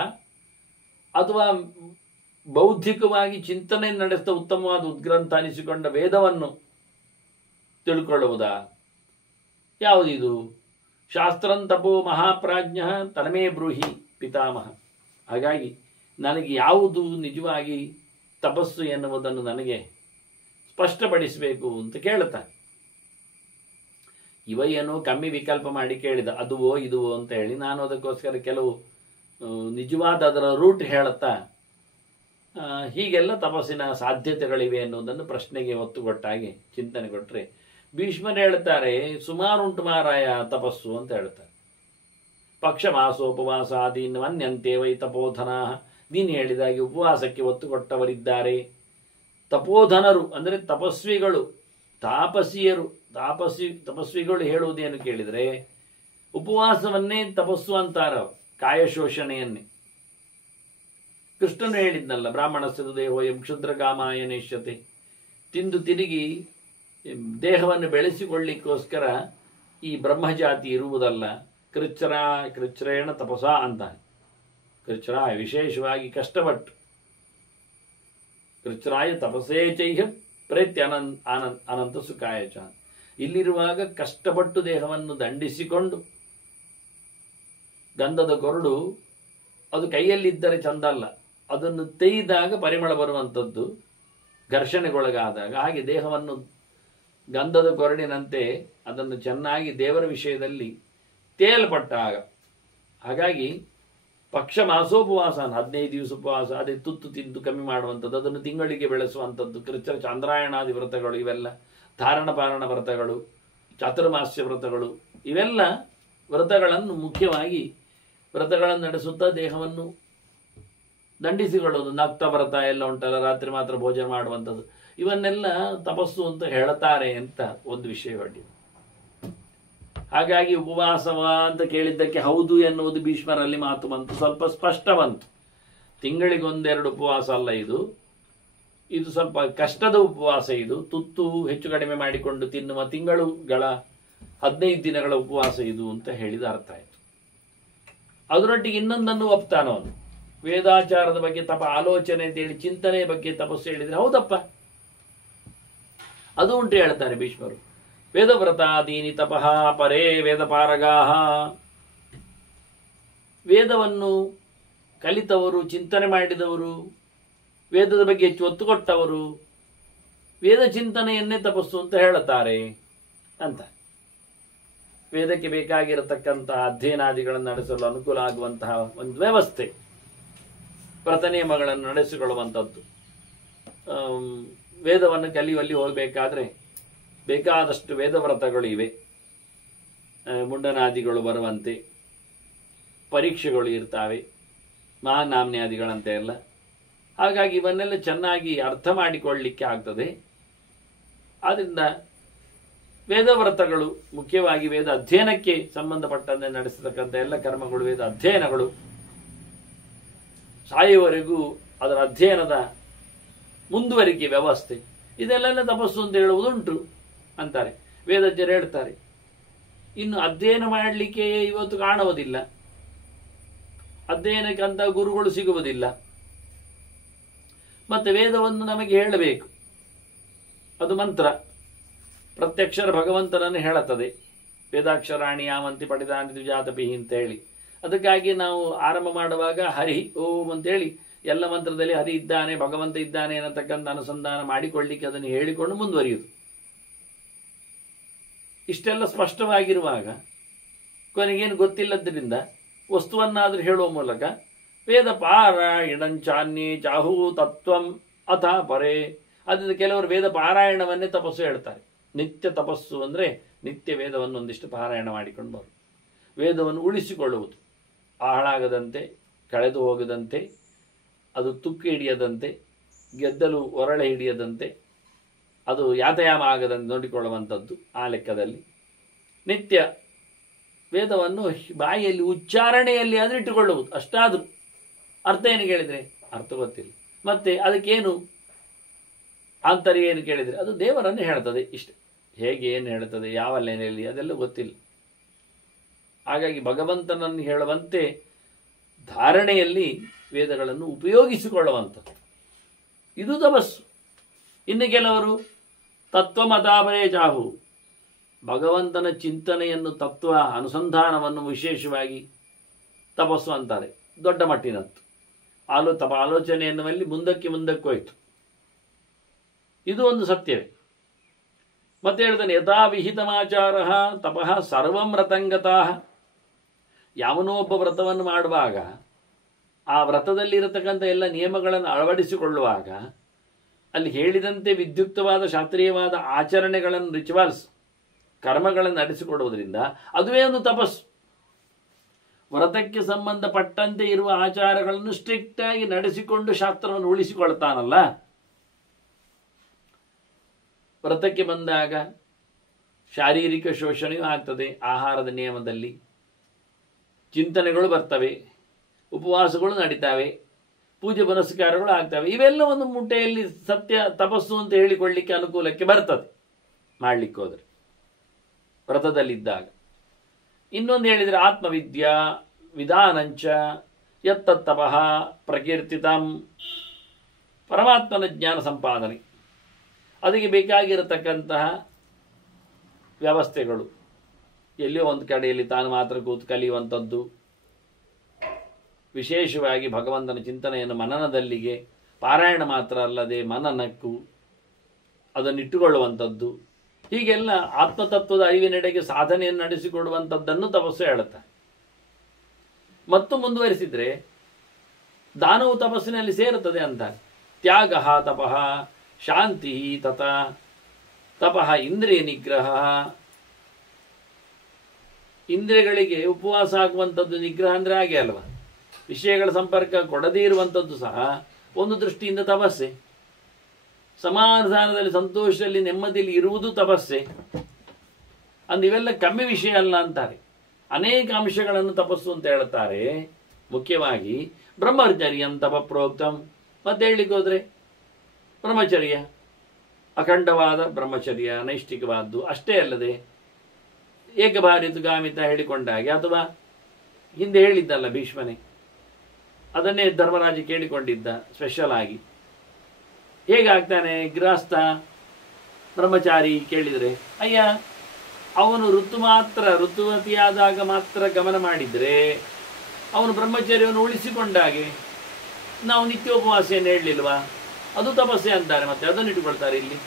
ಅಥವಾ ಬೌದ್ಧಿಕವಾಗಿ ಚಿಂತನೆ ನಡೆಸ್ತಾ ಉತ್ತಮವಾದ ಉದ್ಗ್ರಂಥ ಅನಿಸಿಕೊಂಡ ವೇದವನ್ನು ತಿಳ್ಕೊಳ್ಳುವುದಾ? ಯಾವುದಿದು? ಶಾಸ್ತ್ರಂತಪೋ ಮಹಾಪ್ರಾಜ್ಞ ತನಮೇ ಬ್ರೂಹಿ ಪಿತಾಮಹ. ಹಾಗಾಗಿ ನನಗೆ ಯಾವುದು ನಿಜವಾಗಿ ತಪಸ್ಸು ಎನ್ನುವುದನ್ನು ನನಗೆ ಸ್ಪಷ್ಟಪಡಿಸಬೇಕು ಅಂತ ಕೇಳುತ್ತಾನೆ. ಇವ ಏನೋ ಕಮ್ಮಿ ವಿಕಲ್ಪ ಮಾಡಿ ಕೇಳಿದ, ಅದುವೋ ಇದುವೋ ಅಂತ ಹೇಳಿ. ನಾನು ಅದಕ್ಕೋಸ್ಕರ ಕೆಲವು ನಿಜವಾದ ಅದರ ರೂಟ್ ಹೇಳುತ್ತಾ ಹೀಗೆಲ್ಲ ತಪಸ್ಸಿನ ಸಾಧ್ಯತೆಗಳಿವೆ ಅನ್ನೋದನ್ನು ಪ್ರಶ್ನೆಗೆ ಒತ್ತು ಕೊಟ್ಟಾಗಿ ಚಿಂತನೆ ಕೊಟ್ಟರೆ ಭೀಷ್ಮರು ಹೇಳ್ತಾರೆ, ಸುಮಾರುಂಟು ಮಾರಾಯ ತಪಸ್ಸು ಅಂತ ಹೇಳ್ತಾರೆ. ಪಕ್ಷ ಮಾಸೋಪವಾಸಾದೀನ್ ಅನ್ಯಂತೆ ವೈ ತಪೋಧನಾ. ನೀನು ಹೇಳಿದಾಗೆ ಉಪವಾಸಕ್ಕೆ ಒತ್ತು ಕೊಟ್ಟವರಿದ್ದಾರೆ. ತಪೋಧನರು ಅಂದರೆ ತಪಸ್ವಿಗಳು, ತಾಪಸಿಯರು. ತಪಸ್ವಿಗಳು ಹೇಳುವುದೇನು ಕೇಳಿದರೆ ಉಪವಾಸವನ್ನೇ ತಪಸ್ಸು ಅಂತಾರ, ಕಾಯಶೋಷಣೆಯನ್ನೇ. ಕೃಷ್ಣನು ಹೇಳಿದ್ನಲ್ಲ, ಬ್ರಾಹ್ಮಣಸ್ಯ ದೇಹೋಯಂ ಕ್ಷುದ್ರಕಾಮಾಯ ನೇಷ್ಯತೆ. ತಿಂದು ತಿರುಗಿ ದೇಹವನ್ನು ಬೆಳೆಸಿಕೊಳ್ಳಿಕ್ಕೋಸ್ಕರ ಈ ಬ್ರಹ್ಮಜಾತಿ ಇರುವುದಲ್ಲ. ಕೃಚ್ರೇಣ ತಪಸ ಅಂತಾನೆ. ಕೃಚ್ರಾಯ ವಿಶೇಷವಾಗಿ ಕಷ್ಟಪಟ್ಟು, ಕೃಚ್ರಾಯ ತಪಸೇ ಚೈಹ ಪ್ರೇತ್ಯ ಅನಂತ ಸುಖಾಯ ಚ. ಇಲ್ಲಿರುವಾಗ ಕಷ್ಟಪಟ್ಟು ದೇಹವನ್ನು ದಂಡಿಸಿಕೊಂಡು, ಗಂಧದ ಕೊರಡು ಅದು ಕೈಯಲ್ಲಿದ್ದರೆ ಚಂದ ಅಲ್ಲ, ಅದನ್ನು ತೆಯ್ದಾಗ ಪರಿಮಳ ಬರುವಂಥದ್ದು, ಘರ್ಷಣೆಗೊಳಗಾದಾಗ. ಹಾಗೆ ದೇಹವನ್ನು ಗಂಧದ ಕೊರಡಿನಂತೆ ಅದನ್ನು ಚೆನ್ನಾಗಿ ದೇವರ ವಿಷಯದಲ್ಲಿ ತೇಲ್ಪಟ್ಟಾಗ. ಹಾಗಾಗಿ ಪಕ್ಷ ಮಾಸೋಪವಾಸ 15 ದಿವಸ ಉಪವಾಸ, ಅದೇ ತುತ್ತು ತಿಂದು ಕಮ್ಮಿ ಮಾಡುವಂಥದ್ದು, ಅದನ್ನು ತಿಂಗಳಿಗೆ ಬೆಳೆಸುವಂಥದ್ದು, ಚಾಂದ್ರಾಯಣಾದಿ ವ್ರತಗಳು, ಇವೆಲ್ಲ ಧಾರಣ ಪಾರಣ ವ್ರತಗಳು, ಚಾತುರ್ಮಾಸ್ಯ ವ್ರತಗಳು, ಇವೆಲ್ಲ ವ್ರತಗಳನ್ನು ಮುಖ್ಯವಾಗಿ ವ್ರತಗಳನ್ನು ನಡೆಸುತ್ತಾ ದೇಹವನ್ನು ದಂಡಿಸಿಕೊಳ್ಳೋದು. ನಕ್ತ ವ್ರತ ಎಲ್ಲ ಉಂಟಲ್ಲ, ರಾತ್ರಿ ಮಾತ್ರ ಭೋಜನ ಮಾಡುವಂಥದ್ದು, ಇವನ್ನೆಲ್ಲ ತಪಸ್ಸು ಅಂತ ಹೇಳ್ತಾರೆ ಅಂತ ಒಂದು ವಿಷಯ ಹೊರಟಿದೆ. ಹಾಗಾಗಿ ಉಪವಾಸವ ಅಂತ ಕೇಳಿದ್ದಕ್ಕೆ ಹೌದು ಎನ್ನುವುದು ಭೀಷ್ಮರಲ್ಲಿ ಮಾತು ಬಂತು, ಸ್ವಲ್ಪ ಸ್ಪಷ್ಟ ಬಂತು. ತಿಂಗಳಿಗೊಂದೆರಡು ಉಪವಾಸ ಅಲ್ಲ ಇದು ಸ್ವಲ್ಪ ಕಷ್ಟದ ಉಪವಾಸ. ಇದು ತುತ್ತು ಹೆಚ್ಚು ಕಡಿಮೆ ಮಾಡಿಕೊಂಡು ತಿನ್ನುವ ತಿಂಗಳುಗಳ 15 ದಿನಗಳ ಉಪವಾಸ ಇದು ಅಂತ ಹೇಳಿದ ಅರ್ಥ ಆಯಿತು. ಅದರೊಟ್ಟಿಗೆ ಇನ್ನೊಂದನ್ನು ಒಪ್ತಾನವನು, ವೇದಾಚಾರದ ಬಗ್ಗೆ ತಪ ಆಲೋಚನೆ ಅಂತೇಳಿ ಚಿಂತನೆಯ ಬಗ್ಗೆ ತಪಸ್ಸು ಹೇಳಿದರೆ ಹೌದಪ್ಪ, ಅದು ಉಂಟು ಹೇಳ್ತಾರೆ ಭೀಷ್ಮರು. ವೇದವ್ರತಾದೀನಿ ತಪಃ ಪರೇ ವೇದಪಾರಗಾಹ. ವೇದವನ್ನು ಕಲಿತವರು, ಚಿಂತನೆ ಮಾಡಿದವರು, ವೇದದ ಬಗ್ಗೆ ಹೆಚ್ಚು ಒತ್ತು ಕೊಟ್ಟವರು ವೇದ ಚಿಂತನೆಯನ್ನೇ ತಪಸ್ಸು ಅಂತ ಹೇಳುತ್ತಾರೆ ಅಂತ. ವೇದಕ್ಕೆ ಬೇಕಾಗಿರತಕ್ಕಂತಹ ಅಧ್ಯಯನಾದಿಗಳನ್ನು ನಡೆಸಲು ಅನುಕೂಲ ಆಗುವಂತಹ ಒಂದು ವ್ಯವಸ್ಥೆ, ವ್ರತ ನಿಯಮಗಳನ್ನು ನಡೆಸಿಕೊಳ್ಳುವಂಥದ್ದು. ವೇದವನ್ನು ಕಲಿಯುವಲ್ಲಿ ಹೋಗಬೇಕಾದ್ರೆ ಬೇಕಾದಷ್ಟು ವೇದವ್ರತಗಳು ಇವೆ. ಮುಂಡನಾದಿಗಳು ಬರುವಂತೆ ಪರೀಕ್ಷೆಗಳು ಇರ್ತಾವೆ, ಮಹಾನಾಮ್ನ್ಯಾದಿಗಳಂತೆ ಎಲ್ಲ. ಹಾಗಾಗಿ ಇವನ್ನೆಲ್ಲ ಚೆನ್ನಾಗಿ ಅರ್ಥ ಮಾಡಿಕೊಳ್ಳಲಿಕ್ಕೆ ಆಗ್ತದೆ. ಆದ್ದರಿಂದ ವೇದವ್ರತಗಳು ಮುಖ್ಯವಾಗಿ ವೇದ ಅಧ್ಯಯನಕ್ಕೆ ಸಂಬಂಧಪಟ್ಟಂತೆ ನಡೆಸತಕ್ಕಂಥ ಎಲ್ಲ ಕರ್ಮಗಳು, ವೇದ ಅಧ್ಯಯನಗಳು ಸಾಯುವವರೆಗೂ ಅದರ ಅಧ್ಯಯನದ ಮುಂದುವರಿಕೆ ವ್ಯವಸ್ಥೆ, ಇದೆಲ್ಲ ತಪಸ್ಸು ಅಂತ ಹೇಳುವುದುಂಟು ಅಂತಾರೆ ವೇದಜ್ಞರು ಹೇಳ್ತಾರೆ. ಇನ್ನು ಅಧ್ಯಯನ ಮಾಡಲಿಕ್ಕೆ ಇವತ್ತು ಕಾಣುವುದಿಲ್ಲ, ಅಧ್ಯಯನಕ್ಕಂತ ಗುರುಗಳು ಸಿಗುವುದಿಲ್ಲ. ಮತ್ತೆ ವೇದವನ್ನು ನಮಗೆ ಹೇಳಬೇಕು, ಅದು ಮಂತ್ರ, ಪ್ರತ್ಯಕ್ಷರ ಭಗವಂತನನ್ನು ಹೇಳುತ್ತದೆ. ವೇದಾಕ್ಷರಾಣಿ ಯಾವಂತಿ ಪಡಿದಾನಿ ದ್ವಿಜಾತಪಿ ಅಂತ ಹೇಳಿ. ಅದಕ್ಕಾಗಿ ನಾವು ಆರಂಭ ಮಾಡುವಾಗ ಹರಿ ಓಂ ಅಂತೇಳಿ ಎಲ್ಲ ಮಂತ್ರದಲ್ಲಿ ಹರಿ ಇದ್ದಾನೆ, ಭಗವಂತ ಇದ್ದಾನೆ ಅನ್ನತಕ್ಕಂಥ ಅನುಸಂಧಾನ ಮಾಡಿಕೊಳ್ಳಿಕ್ಕೆ ಅದನ್ನು ಹೇಳಿಕೊಂಡು ಮುಂದುವರಿಯುವುದು. ಇಷ್ಟೆಲ್ಲ ಸ್ಪಷ್ಟವಾಗಿರುವಾಗ ಕೊನೆಗೇನು ಗೊತ್ತಿಲ್ಲದ್ರಿಂದ ವಸ್ತುವನ್ನಾದರೂ ಹೇಳುವ ಮೂಲಕ ವೇದ ಪಾರಾಯಣಂಚಾನ್ಯೇ ಚಾಹು ತತ್ವಂ ಅಥ ಪರೇ. ಅದರಿಂದ ಕೆಲವರು ವೇದ ಪಾರಾಯಣವನ್ನೇ ತಪಸ್ಸು ಹೇಳ್ತಾರೆ. ನಿತ್ಯ ತಪಸ್ಸು ಅಂದರೆ ನಿತ್ಯ ವೇದವನ್ನು ಒಂದಿಷ್ಟು ಪಾರಾಯಣ ಮಾಡಿಕೊಂಡು ಬರು, ವೇದವನ್ನು ಉಳಿಸಿಕೊಳ್ಳುವುದು, ಹಾಳಾಗದಂತೆ, ಕಳೆದು ಹೋಗದಂತೆ, ಅದು ತುಕ್ಕು ಹಿಡಿಯದಂತೆ, ಗೆದ್ದಲು ಒರಳೆ ಹಿಡಿಯದಂತೆ, ಅದು ಯಾತಯಾಮ ಆಗದಂತೆ ನೋಡಿಕೊಳ್ಳುವಂಥದ್ದು. ಆ ಲೆಕ್ಕದಲ್ಲಿ ನಿತ್ಯ ವೇದವನ್ನು ಬಾಯಿಯಲ್ಲಿ ಉಚ್ಚಾರಣೆಯಲ್ಲಿ ಆದರೂ ಇಟ್ಟುಕೊಳ್ಳುವುದು. ಅಷ್ಟಾದರೂ ಅರ್ಥ ಏನು ಕೇಳಿದರೆ ಅರ್ಥ ಗೊತ್ತಿಲ್ಲ. ಮತ್ತೆ ಅದಕ್ಕೇನು ಆಂತರ್ಯ ಏನು ಕೇಳಿದರೆ ಅದು ದೇವರನ್ನು ಹೇಳ್ತದೆ ಇಷ್ಟೆ. ಹೇಗೆ ಏನು ಹೇಳ್ತದೆ, ಯಾವ ನೆಲೆಯಲ್ಲಿ, ಅದೆಲ್ಲ ಗೊತ್ತಿಲ್ಲ. ಹಾಗಾಗಿ ಭಗವಂತನನ್ನು ಹೇಳುವಂತೆ ಧಾರಣೆಯಲ್ಲಿ ವೇದಗಳನ್ನು ಉಪಯೋಗಿಸಿಕೊಳ್ಳುವಂಥದ್ದು ಇದು ತಪಸ್ಸು. ಇನ್ನು ಕೆಲವರು ತತ್ವಮತಾಪರೇ ಚಾಹು, ಭಗವಂತನ ಚಿಂತನೆಯನ್ನು, ತತ್ವ ಅನುಸಂಧಾನವನ್ನು ವಿಶೇಷವಾಗಿ ತಪಸ್ಸು ಅಂತಾರೆ. ದೊಡ್ಡ ಮಟ್ಟಿನದ್ದು ಆಲೋಚನೆ ಎನ್ನುವಲ್ಲಿ ಮುಂದಕ್ಕೆ ಹೋಯಿತು. ಇದು ಒಂದು ಸತ್ಯವೇ. ಮತ್ತೆ ಹೇಳ್ತಾನೆ, ಯಥಾ ವಿಹಿತಮಾಚಾರ ತಪಃ ಸರ್ವಂ ವ್ರತಂಗತಾ. ಯಾವನೋ ಒಬ್ಬ ವ್ರತವನ್ನು ಮಾಡುವಾಗ ಆ ವ್ರತದಲ್ಲಿರತಕ್ಕಂಥ ಎಲ್ಲ ನಿಯಮಗಳನ್ನು ಅಳವಡಿಸಿಕೊಳ್ಳುವಾಗ ಅಲ್ಲಿ ಹೇಳಿದಂತೆ ವಿದ್ಯುಕ್ತವಾದ ಶಾಸ್ತ್ರೀಯವಾದ ಆಚರಣೆಗಳನ್ನು, ರಿಚುವಲ್ಸ್, ಕರ್ಮಗಳನ್ನು ನಡೆಸಿಕೊಡುವುದರಿಂದ ಅದುವೇ ಒಂದು ತಪಸ್ಸು. ವ್ರತಕ್ಕೆ ಸಂಬಂಧಪಟ್ಟಂತೆ ಇರುವ ಆಚಾರಗಳನ್ನು ಸ್ಟ್ರಿಕ್ಟ್ ಆಗಿ ನಡೆಸಿಕೊಂಡು ಶಾಸ್ತ್ರವನ್ನು ಉಳಿಸಿಕೊಳ್ತಾನಲ್ಲ. ವ್ರತಕ್ಕೆ ಬಂದಾಗ ಶಾರೀರಿಕ ಶೋಷಣೆಯೂ ಆಗ್ತದೆ, ಆಹಾರದ ನಿಯಮದಲ್ಲಿ ಚಿಂತನೆಗಳು ಬರ್ತವೆ, ಉಪವಾಸಗಳು ನಡೀತಾವೆ, ಪೂಜೆ ಪುನಸ್ಕಾರಗಳು ಆಗ್ತವೆ. ಇವೆಲ್ಲವನ್ನು ಮುಟ್ಟೆಯಲ್ಲಿ ಸತ್ಯ ತಪಸ್ಸು ಅಂತ ಹೇಳಿಕೊಳ್ಳಿಕ್ಕೆ ಅನುಕೂಲಕ್ಕೆ ಬರ್ತದೆ ಮಾಡಲಿಕ್ಕೆ ಹೋದರೆ ವ್ರತದಲ್ಲಿದ್ದಾಗ. ಇನ್ನೊಂದು ಹೇಳಿದರೆ ಆತ್ಮವಿದ್ಯಾ ವಿಧಾನಂಚ ಯತ್ತತ್ತಪಃ ಪ್ರಕೀರ್ತಿತಂ, ಪರಮಾತ್ಮನ ಜ್ಞಾನ ಸಂಪಾದನೆ, ಅದಕ್ಕೆ ಬೇಕಾಗಿರತಕ್ಕಂತಹ ವ್ಯವಸ್ಥೆಗಳು, ಎಲ್ಲಿಯೋ ಒಂದು ಕಡೆಯಲ್ಲಿ ತಾನು ಮಾತ್ರ ಕೂತು ಕಲಿಯುವಂಥದ್ದು, ವಿಶೇಷವಾಗಿ ಭಗವಂತನ ಚಿಂತನೆಯನ್ನು ಮನನದಲ್ಲಿಗೆ ಪಾರಾಯಣ ಮಾತ್ರ ಅಲ್ಲದೆ ಮನನಕ್ಕೂ ಅದನ್ನಿಟ್ಟುಕೊಳ್ಳುವಂಥದ್ದು, ಹೀಗೆಲ್ಲ ಆತ್ಮತತ್ವದ ಅರಿವಿನೆಡೆಗೆ ಸಾಧನೆಯನ್ನು ನಡೆಸಿಕೊಡುವಂಥದ್ದನ್ನು ತಪಸ್ಸು ಹೇಳುತ್ತೆ. ಮತ್ತು ಮುಂದುವರಿಸಿದರೆ ದಾನವು ತಪಸ್ಸಿನಲ್ಲಿ ಸೇರುತ್ತದೆ ಅಂತ. ತ್ಯಾಗ ತಪಃ ಶಾಂತಿ ತತ ತಪಃ ಇಂದ್ರಿಯ ನಿಗ್ರಹ. ಇಂದ್ರಿಯಗಳಿಗೆ ಉಪವಾಸ ಆಗುವಂಥದ್ದು ನಿಗ್ರಹ ಅಂದರೆ ಹಾಗೆ ಅಲ್ವಾ. ವಿಷಯಗಳ ಸಂಪರ್ಕ ಕೊಡದೇ ಇರುವಂಥದ್ದು ಸಹ ಒಂದು ದೃಷ್ಟಿಯಿಂದ ತಪಸ್ಸೆ. ಸಮಾಧಾನದಲ್ಲಿ, ಸಂತೋಷದಲ್ಲಿ, ನೆಮ್ಮದಿಯಲ್ಲಿ ಇರುವುದು ತಪಸ್ಸೆ. ಇವೆಲ್ಲ ಕಮ್ಮಿ ವಿಷಯ ಅಲ್ಲ ಅಂತಾರೆ. ಅನೇಕ ಅಂಶಗಳನ್ನು ತಪಸ್ಸು ಅಂತ ಹೇಳ್ತಾರೆ. ಮುಖ್ಯವಾಗಿ ಬ್ರಹ್ಮಚರ್ಯಂ ತಪ ಪ್ರೋಕ್ತಂ. ಮತ್ತೆ ಹೇಳಲಿಕ್ಕೆ ಹೋದರೆ ಬ್ರಹ್ಮಚರ್ಯ, ಅಖಂಡವಾದ ಬ್ರಹ್ಮಚರ್ಯ, ನೈಷ್ಠಿಕವಾದ್ದು ಅಷ್ಟೇ ಅಲ್ಲದೆ ಏಕಭಾರಿತುಗಾಮಿತ ಹೇಳಿಕೊಂಡಾಗೆ, ಅಥವಾ ಹಿಂದೆ ಹೇಳಿದ್ದಲ್ಲ ಭೀಷ್ಮನೇ, ಅದನ್ನೇ ಧರ್ಮರಾಜ ಕೇಳಿಕೊಂಡಿದ್ದ ಸ್ಪೆಷಲ್ ಆಗಿ. ಹೇಗಾಗ್ತಾನೆ ಗೃಹಸ್ಥ ಬ್ರಹ್ಮಚಾರಿ ಕೇಳಿದರೆ, ಅಯ್ಯ ಅವನು ಋತುಮತಿಯಾದಾಗ ಮಾತ್ರ ಗಮನ ಮಾಡಿದರೆ ಅವನು ಬ್ರಹ್ಮಚರ್ಯವನ್ನು ಉಳಿಸಿಕೊಂಡಾಗೆ. ನಾವು ನಿತ್ಯೋಪವಾಸೆಯನ್ನು ಹೇಳಲಿಲ್ವಾ, ಅದು ತಪಸ್ಸೆ ಅಂತಾರೆ. ಮತ್ತೆ ಅದನ್ನು ಇಟ್ಟುಕೊಳ್ತಾರೆ ಇಲ್ಲಿ.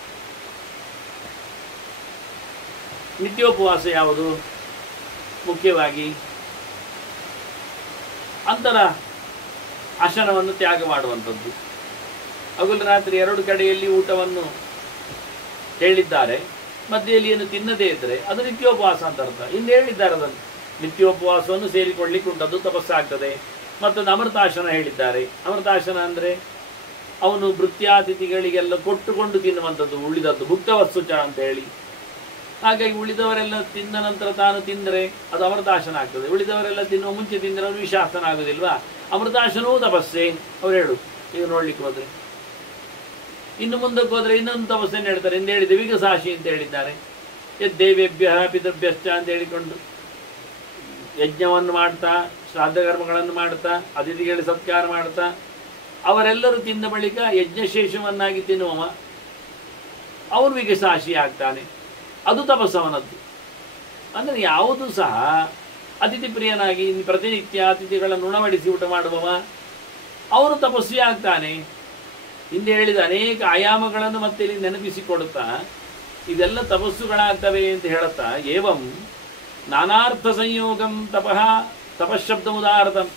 ನಿತ್ಯೋಪವಾಸ ಯಾವುದು? ಮುಖ್ಯವಾಗಿ ಅಂತರ ಆಸನವನ್ನು ತ್ಯಾಗ ಮಾಡುವಂಥದ್ದು. ಹಗಲು ರಾತ್ರಿ 2 ಕಡೆಯಲ್ಲಿ ಊಟವನ್ನು ಹೇಳಿದ್ದಾರೆ, ಮಧ್ಯೆಯಲ್ಲಿ ಏನು ತಿನ್ನದೇ ಇದ್ದರೆ ಅದು ನಿತ್ಯೋಪವಾಸ ಅಂತ ಅರ್ಥ. ಹಿಂದೆ ಹೇಳಿದ್ದಾರೆ ಅದನ್ನು. ನಿತ್ಯೋಪವಾಸವನ್ನು ಸೇರಿಕೊಳ್ಳಿಕ್ಕೆ ಉಂಟದ್ದು ತಪಸ್ಸಾಗ್ತದೆ. ಮತ್ತೊಂದು ಅಮೃತಾಸನ ಹೇಳಿದ್ದಾರೆ. ಅಮೃತಾಸನ ಅಂದರೆ ಅವನು ಭೃತ್ಯಾತಿಥಿಗಳಿಗೆಲ್ಲ ಕೊಟ್ಟುಕೊಂಡು ತಿನ್ನುವಂಥದ್ದು, ಉಳಿದದ್ದು ಭುಕ್ತವತ್ಸುಚ ಅಂತ ಹೇಳಿ. ಹಾಗಾಗಿ ಉಳಿದವರೆಲ್ಲ ತಿಂದ ನಂತರ ತಾನು ತಿಂದರೆ ಅದು ಅಮೃತಾಸನ ಆಗ್ತದೆ. ಉಳಿದವರೆಲ್ಲ ತಿನ್ನುವ ಮುಂಚೆ ತಿಂದರೆ ಅವನು ವಿಷಾಸನ ಆಗುವುದಿಲ್ವಾ. ಅಮೃತಾಸನವೂ ತಪಸ್ಸೆ ಅವರು ಹೇಳು. ಈಗ ನೋಡ್ಲಿಕ್ಕೆ ಹೋದರೆ ಇನ್ನು ಮುಂದಕ್ಕೆ ಹೋದರೆ ಇನ್ನೊಂದು ತಪಸ್ಸನ್ನು ಹೇಳ್ತಾರೆ. ಎಂದು ಹೇಳಿದೆ ವಿಗಸಾಶಿ ಅಂತ ಹೇಳಿದ್ದಾರೆ. ಯದ್ದೇವೇಭ್ಯ ಪಿತೃಭ್ಯಶ್ಚ ಅಂತ ಹೇಳಿಕೊಂಡು ಯಜ್ಞವನ್ನು ಮಾಡ್ತಾ, ಶ್ರಾದ್ದ ಕರ್ಮಗಳನ್ನು ಮಾಡ್ತಾ, ಅತಿಥಿಗಳಿಗೆ ಸತ್ಕಾರ ಮಾಡ್ತಾ, ಅವರೆಲ್ಲರೂ ತಿಂದ ಬಳಿಕ ಯಜ್ಞಶೇಷವನ್ನಾಗಿ ತಿನ್ನುವವ ಅವನು ವಿಗಸಾಶಿ ಆಗ್ತಾನೆ. ಅದು ತಪಸ್ಸವನದ್ದು. ಅಂದರೆ ಯಾವುದು ಸಹ ಅತಿಥಿ ಪ್ರಿಯನಾಗಿ ಪ್ರತಿನಿತ್ಯ ಅತಿಥಿಗಳನ್ನು ಉಣಬಡಿಸಿ ಊಟ ಮಾಡುವವ ಅವನು ತಪಸ್ವಿ ಆಗ್ತಾನೆ. ಹಿಂದೆ ಹೇಳಿದ ಅನೇಕ ಆಯಾಮಗಳನ್ನು ಮತ್ತೆ ಇಲ್ಲಿ ನೆನಪಿಸಿಕೊಡುತ್ತಾ ಇದೆಲ್ಲ ತಪಸ್ಸುಗಳಾಗ್ತವೆ ಅಂತ ಹೇಳುತ್ತಾ, ಏವಂ ನಾನಾರ್ಥ ಸಂಯೋಗಂ ತಪಃ ತಪಶಬ್ದಮುದಾರತಂ.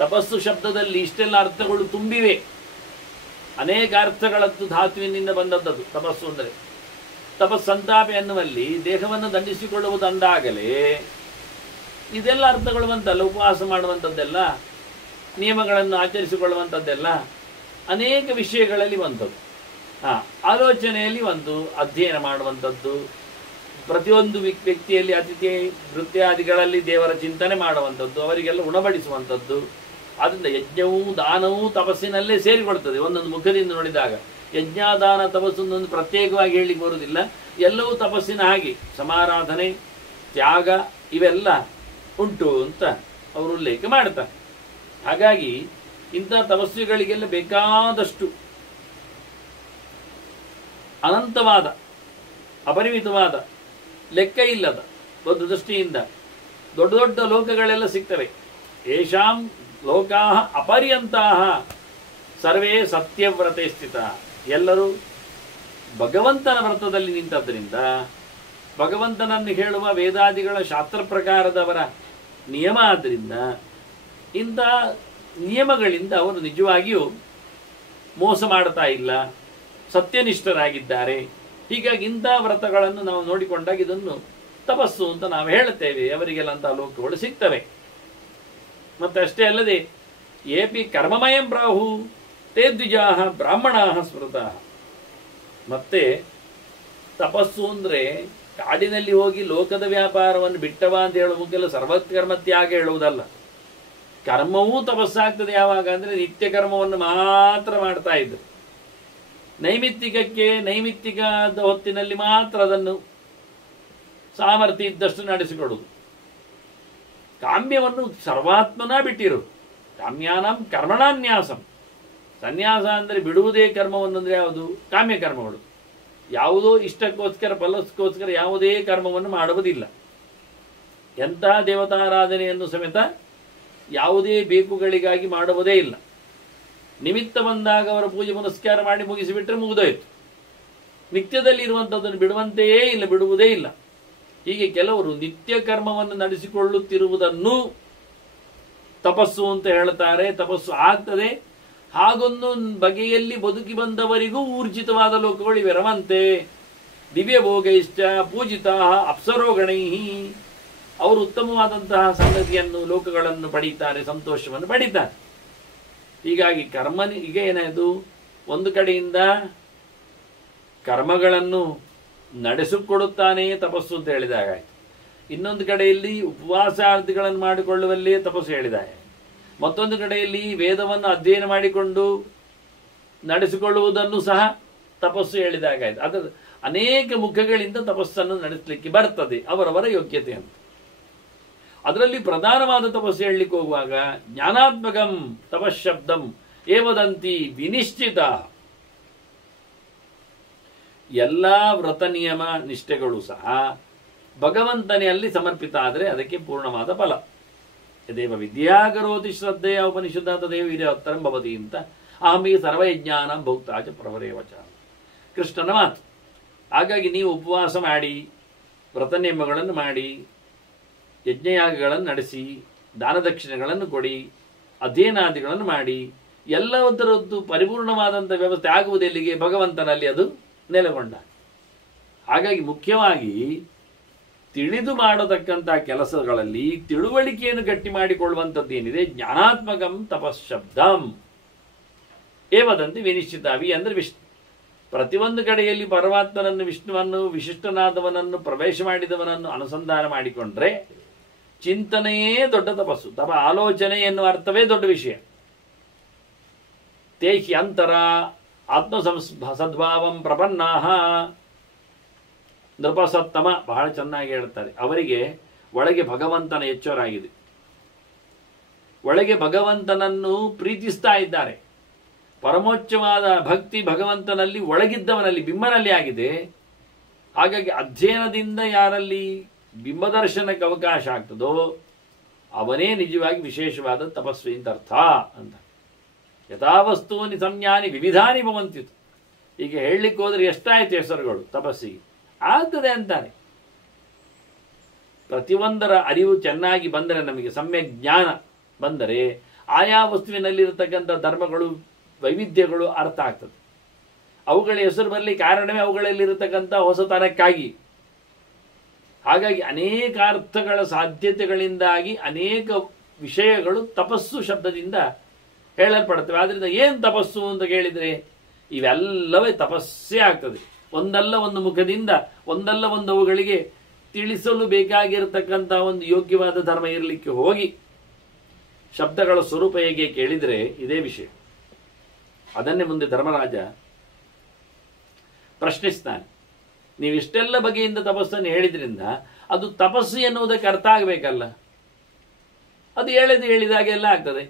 ತಪಸ್ಸು ಶಬ್ದದಲ್ಲಿ ಇಷ್ಟೆಲ್ಲ ಅರ್ಥಗಳು ತುಂಬಿವೆ. ಅನೇಕ ಅರ್ಥಗಳದ್ದು ಧಾತುವಿನಿಂದ ಬಂದದ್ದು ತಪಸ್ಸು ಅಂದರೆ. ತಪಸ್ಸಂತಾಪೆ ಅನ್ನುವಲ್ಲಿ ದೇಹವನ್ನು ದಂಡಿಸಿಕೊಳ್ಳುವುದಂದಾಗಲೇ ಇದೆಲ್ಲ ಅರ್ಥಗಳು ಬಂತಲ್ಲ. ಉಪವಾಸ ಮಾಡುವಂಥದ್ದೆಲ್ಲ, ನಿಯಮಗಳನ್ನು ಆಚರಿಸಿಕೊಳ್ಳುವಂಥದ್ದೆಲ್ಲ ಅನೇಕ ವಿಷಯಗಳಲ್ಲಿ ಬಂತದ್ದು. ಆಲೋಚನೆಯಲ್ಲಿ ಒಂದು ಅಧ್ಯಯನ ಮಾಡುವಂಥದ್ದು, ಪ್ರತಿಯೊಂದು ವ್ಯಕ್ತಿಯಲ್ಲಿ ಅತಿಥಿ ನೃತ್ಯಾದಿಗಳಲ್ಲಿ ದೇವರ ಚಿಂತನೆ ಮಾಡುವಂಥದ್ದು, ಅವರಿಗೆಲ್ಲ ಉಣಬಡಿಸುವಂಥದ್ದು. ಆದ್ದರಿಂದ ಯಜ್ಞವೂ ದಾನವೂ ತಪಸ್ಸಿನಲ್ಲೇ ಸೇರಿಕೊಳ್ತದೆ. ಒಂದೊಂದು ಮುಖದಿಂದ ನೋಡಿದಾಗ ಯಜ್ಞ ದಾನ ತಪಸ್ಸು ಒಂದೊಂದು ಪ್ರತ್ಯೇಕವಾಗಿ ಹೇಳಲಿಕ್ಕೆ ಬರುವುದಿಲ್ಲ. ಎಲ್ಲವೂ ತಪಸ್ಸಿನ ಹಾಗೆ ಸಮಾರಾಧನೆ, ತ್ಯಾಗ ಇವೆಲ್ಲ ಉಂಟು ಅಂತ ಅವರು ಉಲ್ಲೇಖ ಮಾಡ್ತಾರೆ. ಹಾಗಾಗಿ ಇಂಥ ತಪಸ್ವಿಗಳಿಗೆಲ್ಲ ಬೇಕಾದಷ್ಟು ಅನಂತವಾದ, ಅಪರಿಮಿತವಾದ, ಲೆಕ್ಕ ಇಲ್ಲದ ಒಂದು ದೃಷ್ಟಿಯಿಂದ ದೊಡ್ಡ ದೊಡ್ಡ ಲೋಕಗಳೆಲ್ಲ ಸಿಗ್ತವೆ. ಯೇಷಾಂ ಲೋಕಾಹ ಅಪರ್ಯಂತಾಹ ಸರ್ವೇ ಸತ್ಯವ್ರತೆ ಸ್ಥಿತ. ಎಲ್ಲರೂ ಭಗವಂತನ ವ್ರತದಲ್ಲಿ ನಿಂತದ್ದರಿಂದ, ಭಗವಂತನನ್ನು ಹೇಳುವ ವೇದಾದಿಗಳ ಶಾಸ್ತ್ರ ಪ್ರಕಾರದವರ ನಿಯಮ ಆದ್ದರಿಂದ ಇಂಥ ನಿಯಮಗಳಿಂದ ಅವರು ನಿಜವಾಗಿಯೂ ಮೋಸ ಮಾಡ್ತಾ ಇಲ್ಲ, ಸತ್ಯನಿಷ್ಠರಾಗಿದ್ದಾರೆ. ಹೀಗಾಗಿ ಇಂಥ ವ್ರತಗಳನ್ನು ನಾವು ನೋಡಿಕೊಂಡಾಗ ಇದನ್ನು ತಪಸ್ಸು ಅಂತ ನಾವು ಹೇಳುತ್ತೇವೆ. ಅವರಿಗೆಲ್ಲ ಅಂತಹ ಲೋಕಗಳು ಸಿಗ್ತವೆ. ಮತ್ತೆ ಅಷ್ಟೇ ಅಲ್ಲದೆ ಏಪಿ ಕರ್ಮಮಯಂ ಪ್ರಾಹು ತೇ ದ್ವಿಜಾಹ ಬ್ರಾಹ್ಮಣಾಹ ಸ್ಮೃತಃ. ಮತ್ತೆ ತಪಸ್ಸು ಅಂದರೆ ಕಾಡಿನಲ್ಲಿ ಹೋಗಿ ಲೋಕದ ವ್ಯಾಪಾರವನ್ನು ಬಿಟ್ಟವ ಅಂತ ಹೇಳುವುದಕ್ಕೆಲ್ಲ ಸರ್ವಕರ್ಮ ತ್ಯಾಗ ಹೇಳುವುದಲ್ಲ. ಕರ್ಮವೂ ತಪಸ್ಸಾಗ್ತದೆ ಯಾವಾಗ ಅಂದರೆ ನಿತ್ಯ ಕರ್ಮವನ್ನು ಮಾತ್ರ ಮಾಡ್ತಾ ಇದ್ರು. ನೈಮಿತ್ತಿಕದ ಹೊತ್ತಿನಲ್ಲಿ ಮಾತ್ರ ಅದನ್ನು ಸಾಮರ್ಥ್ಯ ಇದ್ದಷ್ಟು ನಡೆಸಿಕೊಡುವುದು. ಕಾಮ್ಯವನ್ನು ಸರ್ವಾತ್ಮನ ಬಿಟ್ಟಿರು. ಕಾಮ್ಯಾನಂ ಕರ್ಮಣಾನ್ಯಾಸಂ. ಸನ್ಯಾಸ ಅಂದರೆ ಬಿಡುವುದೇ ಕರ್ಮವನ್ನು. ಅಂದರೆ ಯಾವುದು? ಕಾಮ್ಯ ಕರ್ಮಗಳು. ಯಾವುದೋ ಇಷ್ಟಕ್ಕೋಸ್ಕರ ಫಲಕ್ಕೋಸ್ಕರ ಯಾವುದೇ ಕರ್ಮವನ್ನು ಮಾಡುವುದಿಲ್ಲ. ಎಂತಹ ದೇವತಾರಾಧನೆಯನ್ನು ಸಮೇತ ಯಾವುದೇ ಬೇಕುಗಳಿಗಾಗಿ ಮಾಡುವುದೇ ಇಲ್ಲ. ನಿಮಿತ್ತ ಬಂದಾಗ ಅವರ ಪೂಜೆ ಪುನಸ್ಕಾರ ಮಾಡಿ ಮುಗಿಸಿಬಿಟ್ರೆ ಮುಗಿದೋಯ್ತು. ನಿತ್ಯದಲ್ಲಿ ಇರುವಂಥದ್ದನ್ನು ಬಿಡುವಂತೆಯೇ ಇಲ್ಲ, ಬಿಡುವುದೇ ಇಲ್ಲ. ಹೀಗೆ ಕೆಲವರು ನಿತ್ಯ ಕರ್ಮವನ್ನು ನಡೆಸಿಕೊಳ್ಳುತ್ತಿರುವುದನ್ನು ತಪಸ್ಸು ಅಂತ ಹೇಳ್ತಾರೆ. ತಪಸ್ಸು ಆಗ್ತದೆ. ಹಾಗೊಂದು ಬಗೆಯಲ್ಲಿ ಬದುಕಿ ಬಂದವರಿಗೂ ಊರ್ಜಿತವಾದ ಲೋಕಗಳು ಇವೆ. ರಮಂತೆ ದಿವ್ಯ ಭೋಗೈಶ್ಚ ಪೂಜಿತಾ ಅಪ್ಸರೋಗಣೈ. ಅವರು ಉತ್ತಮವಾದಂತಹ ಸಂಗತಿಯನ್ನು, ಲೋಕಗಳನ್ನು ಪಡೀತಾರೆ, ಸಂತೋಷವನ್ನು ಪಡೀತಾರೆ. ಹೀಗಾಗಿ ಈಗ ಏನಾಯಿತು? ಒಂದು ಕಡೆಯಿಂದ ಕರ್ಮಗಳನ್ನು ನಡೆಸಿಕೊಡುತ್ತಾನೆ ತಪಸ್ಸು ಅಂತ ಹೇಳಿದಾಗ ಆಯಿತು. ಇನ್ನೊಂದು ಕಡೆಯಲ್ಲಿ ಉಪವಾಸಾರ್ಥಿಗಳನ್ನು ಮಾಡಿಕೊಳ್ಳುವಲ್ಲೇ ತಪಸ್ಸು ಹೇಳಿದಾಗ, ಮತ್ತೊಂದು ಕಡೆಯಲ್ಲಿ ವೇದವನ್ನು ಅಧ್ಯಯನ ಮಾಡಿಕೊಂಡು ನಡೆಸಿಕೊಳ್ಳುವುದನ್ನು ಸಹ ತಪಸ್ಸು ಹೇಳಿದಾಗ ಆಯಿತು. ಅದರ ಅನೇಕ ಮುಖಗಳಿಂದ ತಪಸ್ಸನ್ನು ನಡೆಸಲಿಕ್ಕೆ ಬರ್ತದೆ, ಅವರವರ ಯೋಗ್ಯತೆ ಅಂತ. ಅದರಲ್ಲಿ ಪ್ರಧಾನವಾದ ತಪಸ್ಸು ಹೇಳಲಿಕ್ಕೆ ಹೋಗುವಾಗ ಜ್ಞಾನಾತ್ಮಕಂ ತಪಶಬ್ದಂ ಏವದಂತಿ ವಿನಿಶ್ಚಿತ. ಎಲ್ಲ ವ್ರತ ನಿಯಮ ನಿಷ್ಠೆಗಳು ಸಹ ಭಗವಂತನಲ್ಲಿ ಸಮರ್ಪಿತ ಆದರೆ ಅದಕ್ಕೆ ಪೂರ್ಣವಾದ ಫಲ. ಯದೇವ ವಿದ್ಯಾಕರೋತಿ ಶ್ರದ್ಧೆಯ ಉಪನಿಷದ ತದೇವ ಹಿರಿಯೋತ್ತರಂ ಭವತಿ ಅಂತ ಅಹಮಿ ಸರ್ವಯಜ್ಞಾನಂ ಭೋಕ್ತಾಚ ಪ್ರವರೇವಚ, ಕೃಷ್ಣನ ಮಾತು. ಹಾಗಾಗಿ ನೀವು ಉಪವಾಸ ಮಾಡಿ, ವ್ರತ ನಿಯಮಗಳನ್ನು ಮಾಡಿ, ಯಜ್ಞಯಾಗಗಳನ್ನು ನಡೆಸಿ, ದಾನ ದಕ್ಷಿಣೆಗಳನ್ನು ಕೊಡಿ, ಅಧ್ಯಯನಾದಿಗಳನ್ನು ಮಾಡಿ, ಎಲ್ಲದರದ್ದು ಪರಿಪೂರ್ಣವಾದಂಥ ವ್ಯವಸ್ಥೆ ಆಗುವುದೆಲ್ಲಿಗೆ? ಭಗವಂತನಲ್ಲಿ ಅದು ನೆಲೆಗೊಂಡ. ಹಾಗಾಗಿ ಮುಖ್ಯವಾಗಿ ತಿಳಿದು ಮಾಡತಕ್ಕಂಥ ಕೆಲಸಗಳಲ್ಲಿ ತಿಳುವಳಿಕೆಯನ್ನು ಗಟ್ಟಿ ಮಾಡಿಕೊಳ್ಳುವಂಥದ್ದು ಏನಿದೆ, ಜ್ಞಾನಾತ್ಮಕಂ ತಪಶಬ್ದಂ ಏವದಂತೆ ವಿನಿಶ್ಚಿತಾವಿ ಅಂದರೆ ವಿಷ್ಣು. ಪ್ರತಿಯೊಂದು ಕಡೆಯಲ್ಲಿ ಪರಮಾತ್ಮನನ್ನು, ವಿಷ್ಣುವನ್ನು, ವಿಶಿಷ್ಟನಾದವನನ್ನು, ಪ್ರವೇಶ ಮಾಡಿದವನನ್ನು ಅನುಸಂಧಾನ ಮಾಡಿಕೊಂಡ್ರೆ ಚಿಂತನೆಯೇ ದೊಡ್ಡ ತಪಸ್ಸು. ಆಲೋಚನೆ ಎನ್ನುವ ಅರ್ಥವೇ ದೊಡ್ಡ ವಿಷಯ. ತೇಹಿ ಅಂತರ ಸದ್ಭಾವಂ ಪ್ರಪನ್ನಾಹ. ನೃಪಸತ್ತಮ ಬಹಳ ಚೆನ್ನಾಗಿ ಹೇಳ್ತಾರೆ. ಅವರಿಗೆ ಒಳಗೆ ಭಗವಂತನ ಎಚ್ಚರಾಗಿದೆ, ಒಳಗೆ ಭಗವಂತನನ್ನು ಪ್ರೀತಿಸ್ತಾ ಇದ್ದಾರೆ. ಪರಮೋಚ್ಚವಾದ ಭಕ್ತಿ ಭಗವಂತನಲ್ಲಿ ಒಳಗಿದ್ದವನಲ್ಲಿ, ಬಿಂಬನಲ್ಲಿ ಆಗಿದೆ. ಹಾಗಾಗಿ ಅಧ್ಯಯನದಿಂದ ಯಾರಲ್ಲಿ ಬಿಂಬದರ್ಶನಕ್ಕೆ ಅವಕಾಶ ಆಗ್ತದೋ ಅವನೇ ನಿಜವಾಗಿ ವಿಶೇಷವಾದ ತಪಸ್ವಿ ಅಂತ ಅರ್ಥ ಅಂತ. ಯಥಾವಸ್ತೂನಿ ಸಂಜ್ಞಾನಿ ವಿವಿಧಾನಿ ಭವಂತಿತು. ಈಗ ಹೇಳಲಿಕ್ಕೆ ಹೋದ್ರೆ ಎಷ್ಟಾಯ್ತು ಹೆಸರುಗಳು ತಪಸ್ಸಿಗೆ. ಆಗ್ತದೆ ಅಂತಾನೆ. ಪ್ರತಿಯೊಂದರ ಅರಿವು ಚೆನ್ನಾಗಿ ಬಂದರೆ, ನಮಗೆ ಸಮ್ಯಕ್ ಜ್ಞಾನ ಬಂದರೆ ಆಯಾ ವಸ್ತುವಿನಲ್ಲಿರತಕ್ಕಂಥ ಧರ್ಮಗಳು, ವೈವಿಧ್ಯಗಳು ಅರ್ಥ ಆಗ್ತದೆ. ಅವುಗಳ ಹೆಸರು ಬರಲಿ ಕಾರಣವೇ ಅವುಗಳಲ್ಲಿರತಕ್ಕಂಥ ಹೊಸತನಕ್ಕಾಗಿ. ಹಾಗಾಗಿ ಅನೇಕ ಅರ್ಥಗಳ ಸಾಧ್ಯತೆಗಳಿಂದಾಗಿ ಅನೇಕ ವಿಷಯಗಳು ತಪಸ್ಸು ಶಬ್ದದಿಂದ ಹೇಳಲ್ಪಡುತ್ತವೆ. ಆದ್ದರಿಂದ ಏನು ತಪಸ್ಸು ಅಂತ ಕೇಳಿದರೆ ಇವೆಲ್ಲವೇ ತಪಸ್ಸೇ ಆಗ್ತದೆ. ಒಂದಲ್ಲ ಒಂದು ಮುಖದಿಂದ ಒಂದಲ್ಲ ಒಂದು ಅವುಗಳಿಗೆ ತಿಳಿಸಲು ಬೇಕಾಗಿರತಕ್ಕಂಥ ಒಂದು ಯೋಗ್ಯವಾದ ಧರ್ಮ ಇರಲಿಕ್ಕೆ ಹೋಗಿ ಶಬ್ದಗಳ ಸ್ವರೂಪ ಹೇಗೆ ಕೇಳಿದರೆ ಇದೇ ವಿಷಯ. ಅದನ್ನೇ ಮುಂದೆ ಧರ್ಮರಾಜ ಪ್ರಶ್ನಿಸ್ತಾನೆ. ನೀವು ಇಷ್ಟೆಲ್ಲ ಬಗೆಯಿಂದ ತಪಸ್ಸನ್ನು ಹೇಳಿದ್ರಿಂದ ಅದು ತಪಸ್ಸು ಎನ್ನುವುದಕ್ಕೆ ಅರ್ಥ ಆಗಬೇಕಲ್ಲ. ಅದು ಹೇಳಿದಾಗೆಲ್ಲ ಆಗ್ತದೆ.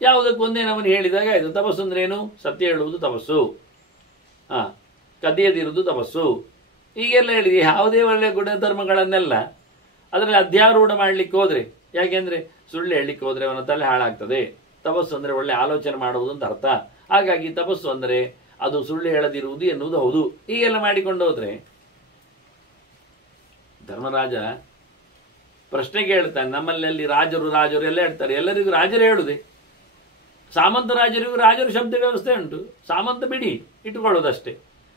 ಯಾವುದಕ್ಕೆ ಒಂದೇನವನು ಹೇಳಿದಾಗ ಆಯಿತು. ತಪಸ್ಸು ಅಂದ್ರೆ ಏನು? ಸತ್ಯ ಹೇಳುವುದು ತಪಸ್ಸು, ಕದಿಯದಿರುವುದು ತಪಸ್ಸು, ಹೀಗೆಲ್ಲ ಹೇಳಿದೆ. ಯಾವುದೇ ಒಳ್ಳೆಯ ಗುಣಧರ್ಮಗಳನ್ನೆಲ್ಲ ಅದರಲ್ಲಿ ಅಧ್ಯಾರೂಢ ಮಾಡಲಿಕ್ಕೆ ಹೋದರೆ, ಯಾಕೆಂದರೆ ಸುಳ್ಳು ಹೇಳಲಿಕ್ಕೆ ಹೋದರೆ ಅವನ ತಲೆ ಹಾಳಾಗ್ತದೆ. ತಪಸ್ಸು ಅಂದರೆ ಒಳ್ಳೆ ಆಲೋಚನೆ ಮಾಡುವುದು ಅಂತ ಅರ್ಥ. ಹಾಗಾಗಿ ತಪಸ್ಸು ಅಂದರೆ ಅದು ಸುಳ್ಳು ಹೇಳದಿರುವುದು ಎನ್ನುವುದು ಹೌದು. ಹೀಗೆಲ್ಲ ಮಾಡಿಕೊಂಡು ಹೋದರೆ ಧರ್ಮರಾಜ ಪ್ರಶ್ನೆ ಕೇಳ್ತಾನೆ. ನಮ್ಮಲ್ಲಿ ರಾಜರು ಎಲ್ಲ ಹೇಳ್ತಾರೆ. ಎಲ್ಲರಿಗೂ ರಾಜರು ಹೇಳುದೆ. ಸಾಮಂತ ರಾಜರಿಗೂ ರಾಜರು ಶಬ್ದ ವ್ಯವಸ್ಥೆ ಉಂಟು. ಸಾಮಂತ ಬಿಡಿ ಇಟ್ಟುಕೊಳ್ಳೋದಷ್ಟೇ.